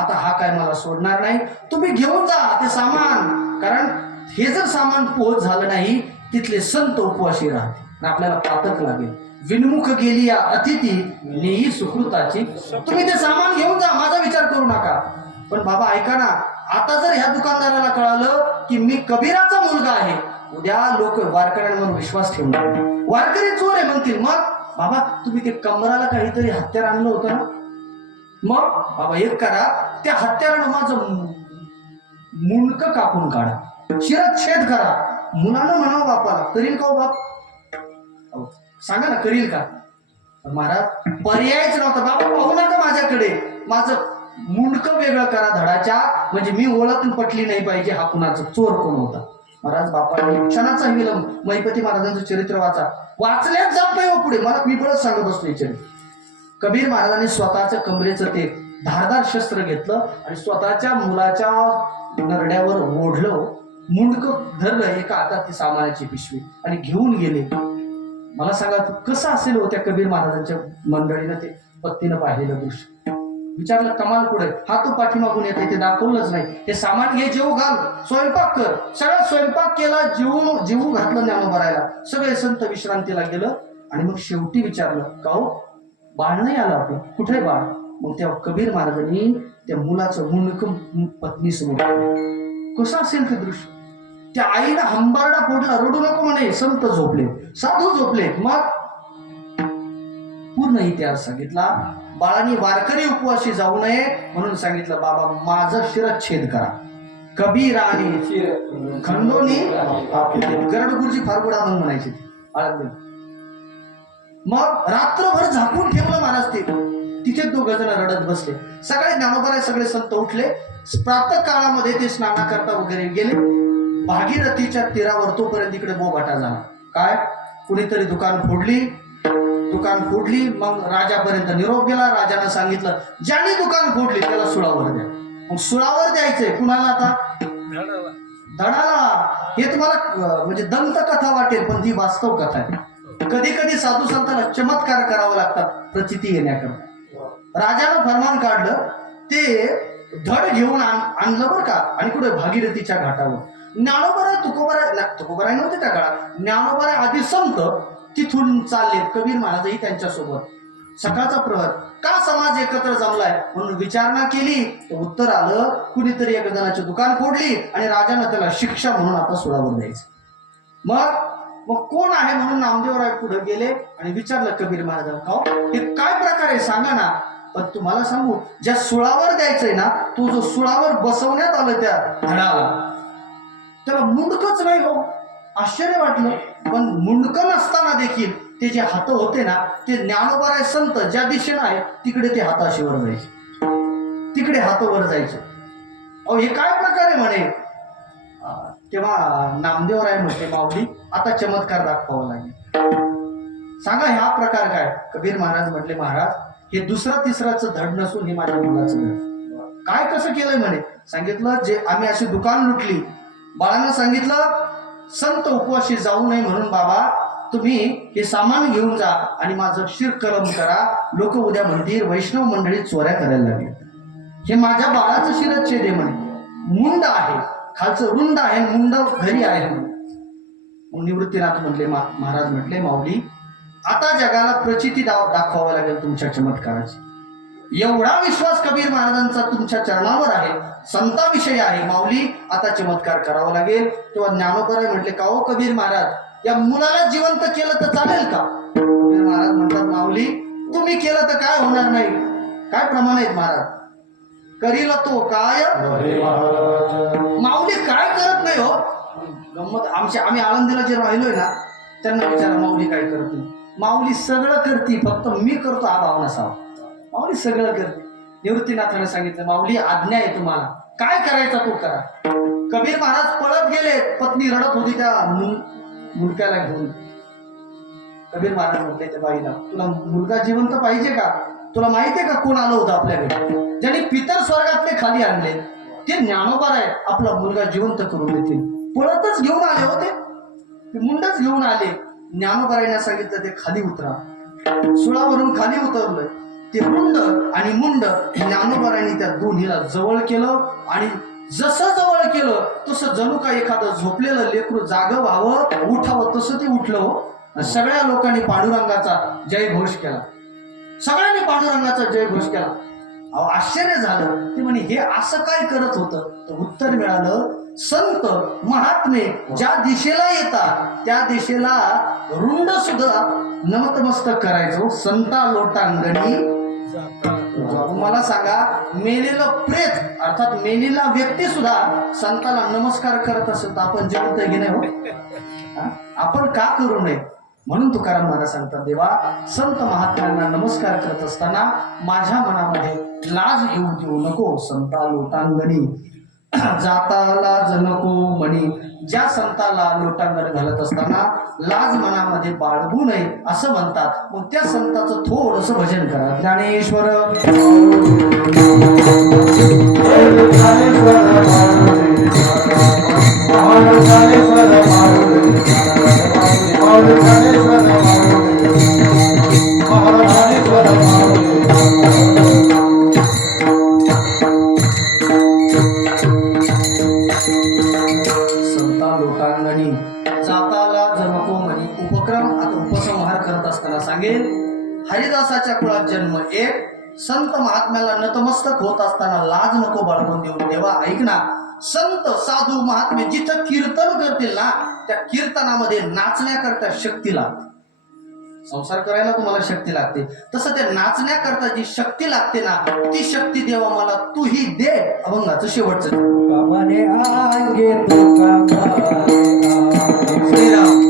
आता हा काय मला सोडणार नाही, तुम्ही घेऊन जा ते सामान, कारण हे जर सामान पोहोच झालं नाही तिथले संत उपवाशी राहते, आपल्याला पातक लागेल. विनमुख गेली या अतिथी नेही सुकृताची. तुम्ही ते सामान घेऊन जा, माझा विचार करू नका. पण बाबा ऐका ना, आता जर ह्या दुकानदाराला कळालं की मी कबीराचा मुलगा आहे, उद्या लोक वारकऱ्यांवर विश्वास ठेवणार, वारकरी चोर आहे म्हणतील. मग बाबा तुम्ही ते कमराला काहीतरी हत्यार आणलं होतं ना, मग बाबा एक करा, त्या हत्यारानं माझं मुंडकं कापून काढा, शिरच्छेद करा. मुलानं म्हणावं बापाला, करील का हो बाप? सांगा ना करील का? महाराज पर्यायच नव्हता. बाबा पाहू नका माझ्याकडे, माझं मुंडकं वेगळं करा धडाच्या, म्हणजे मी ओळखून पटली नाही पाहिजे हा कुणाचा चोर कोण होता. महाराज बापाने क्षणाचा विलंब. महिपती महाराजांचं चरित्र वाचल्याच जात नाही हो पुढे, मला मी परत सांगत असतो हे चरित्र. कबीर महाराजांनी स्वतःच्या कमरेचं ते धारदार शस्त्र घेतलं आणि स्वतःच्या मुलाच्या नरड्यावर ओढलं, मुंडकं धरलं, एका हातात ती सामानाची पिशवी आणि घेऊन गेले. मला सांगा कसं असेल हो त्या कबीर महाराजांच्या मंडळीनं ते पत्तीनं पाहिलेलं दृश्य. विचारलं कमाल पुढे, हा तो पाठीमागून येते, ते दाखवलंच नाही. हे सामान घे, जेवू घाल, स्वयंपाक कर. सगळा स्वयंपाक केला, जेवू घातलं ज्ञानो भरायला. सगळे संत विश्रांतीला गेलं आणि मग शेवटी विचारलं का हो बाळ नाही आलं आपलं, कुठे बाळ? मग तेव्हा कबीर महाराजांनी त्या मुलाचं मुंडकं पत्नीसमोर. कसं असेल ते दृश्य? त्या आईनं हंबारडा फोडला, रडू नको म्हणे, संत झोपले, साधू झोपले. मग पूर्ण इतिहास सांगितला. बाळांनी वारकरी उपवासी जाऊ नये म्हणून सांगितलं बाबा माझं शिरच्छेद करा. कबीराने खंडोनी गरड गुरुजी फार गुडा म्हणून म्हणायचे. मग रात्रभर झाकून ठेवलं महाराज ते. तिथे 2 जण रडत बसले. सगळे ज्ञानोबराय सगळे संत उठले. प्रातः काळामध्ये ते स्नानाकरता वगैरे गेले. भागीरथीच्या तीरावर तोपर्यंत इकडे बोबाटा झाला. काय? कुणीतरी दुकान फोडली, दुकान फोडली. मग राजापर्यंत निरोप गेला. राजानं सांगितलं ज्याने दुकान फोडली त्याला सुळावर द्या. मग सुळावर द्यायचंय कुणाला आता? धडाला. हे तुम्हाला म्हणजे दंतकथा वाटेल पण ती वास्तव कथा आहे. कधी कधी साधू संतांना चमत्कार करावा लागतात प्रचिती येण्याकरता. राजानं फरमान काढलं ते धड घेऊन आणलं बरं का. आणि कुठे? भागीरथीच्या घाटावर. ज्ञानोबराय तुकोबराय नव्हते त्या काळात. ज्ञानोबराय आधी संत तिथून चालले. कबीर महाराजही त्यांच्यासोबत. सकाळचा प्रहर. का समाज एकत्र जमलाय म्हणून विचारणा केली तर उत्तर आलं कुणीतरी एका जणाची दुकान फोडली आणि राजानं त्याला शिक्षा म्हणून आता सुळावर द्यायचं. मग कोण आहे म्हणून नामदेवराय पुढे गेले आणि विचारलं कबीर महाराजांना, हे काय प्रकार आहे सांगा ना. पण तुम्हाला सांगू, ज्या सुळावर द्यायचंय ना तो जो सुळावर बसवण्यात आलं त्या धडाला त्याला मुंडकच नाही हो. आश्चर्य वाटलं. पण मुंडकं नसताना देखील ते जे हात होते ना ते ज्ञानोबराय संत ज्या दिशेनं आहे तिकडे ते हाताशीवर जायचे. तिकडे हात वर जायचे. अहो हे काय प्रकार आहे म्हणे. तेव्हा नामदेवराय म्हटले माऊली आता चमत्कार दाखवावा लागेल. सांगा हा प्रकार काय? कबीर महाराज म्हटले महाराज हे दुसरा तिसराचं धड नसून हे माझ्या मुलाचं धड. काय कसं केलंय म्हणे. सांगितलं जे आम्ही अशी दुकान लुटली. बाळानं सांगितलं संत उपवाशी जाऊ नये म्हणून बाबा तुम्ही हे सामान घेऊन जा आणि माझं शिर कलम करा. लोक उद्या म्हणतील वैष्णव मंडळी चोऱ्या करायला लागले. हे माझ्या बाळाचं शिरच्छेद आहे म्हणे. मुंड आहे खालचं रुंड आहे मुंड घरी आहे म्हणे. मग निवृत्तीनाथ म्हटले महाराज म्हटले माऊली आता जगाला प्रचिती दाखवावं लागेल तुमच्या चमत्काराची. एवढा विश्वास कबीर महाराजांचा तुमच्या चरणावर आहे, संताविषयी आहे माऊली आता चमत्कार करावा लागेल. तेव्हा ज्ञानोबराय म्हटले का हो कबीर महाराज या मुलाला जिवंत केलं तर चालेल का? कबीर महाराज म्हणतात माऊली तुम्ही केलं तर काय होणार नाही. काय प्रमाण आहेत महाराज? करीला तो काय माऊली काय करत नाही हो. गंमत आम्ही आळंदीला जे राहिलोय ना त्यांना विचारा माऊली काय करत नाही. माऊली सगळं करते फक्त मी करतो हा भाव नसावा. माऊली सगळं करते. निवृत्तीनाथाने सांगितलं माऊली आज्ञा आहे तुम्हाला काय करायचा तो करा. कबीर महाराज पळत गेले. पत्नी रडत होती त्या मुलग्याला घेऊन. कबीर महाराज म्हटले त्या बाईला तुला मुलगा जिवंत पाहिजे का? तुला माहितीये का कोण आलं होतं आपल्याकडे ज्यांनी पितर स्वर्गातले खाली आणले? ते ज्ञानोबराय आपला मुलगा जिवंत करून देतील. पळतच घेऊन आले होते. मुंडच घेऊन आले. ज्ञानोबरायने सांगितलं ते खाली उतरा. सुळावरून खाली उतरलं. ते मुंड आणि मुंड ज्ञानोबरायने त्या दोन्हीला जवळ केलं आणि जसं जवळ केलं तसं जणू का एखादं झोपलेलं लेकरू जागं व्हावं उठावं तसं ते उठलं हो. सगळ्या लोकांनी पांडुरंगाचा जय घोष केला. सगळ्यांनी पांडुरंगाचा जय घोष केला. अहो आश्चर्य झालं. ते म्हणे हे असं काय करत होतं? तर उत्तर मिळालं संत महात्मे ज्या दिशेला येतात त्या दिशेला रुंड सुद्धा नमतमस्तक करायचो. संता लोटांगणी. मला सांगा मेलेलं प्रेत अर्थात मेलेला व्यक्ती सुद्धा संताला नमस्कार करत असेल तर आपण जिवंत की नाही हो? आपण का करू नये? म्हणून तुकाराम महाराज सांगतात देवा संत महात्म्यांना नमस्कार करत असताना माझ्या मनामध्ये लाज येऊ देऊ नको. संता लोटांगणी जाता लाज नको म्हणी. ज्या संताला लोटांगण घालत असताना लाज मनामध्ये बाळगू नये असं म्हणतात. मग त्या संताचं थोडस भजन करा. ज्ञानेश्वर संता लोटांगणी जाताला जनको म्हणी. उपक्रम आता उपसंहार करत असताना सांगेल हरिदासाच्या कुळात जन्म एक. संत महात्म्याला नतमस्तक होत असताना लाज नको बाळगून देऊन देवा ऐक ना. संत साधू महात्मे जिथं कीर्तन करतील ना त्या कीर्तनामध्ये नाचण्याकरता शक्ती लागते. संसार करायला तुम्हाला शक्ती लागते तसं त्या नाचण्याकरता जी शक्ती लागते ना ती शक्ती देवा मला तूही दे. अभंगाचं शेवटचं श्रीराम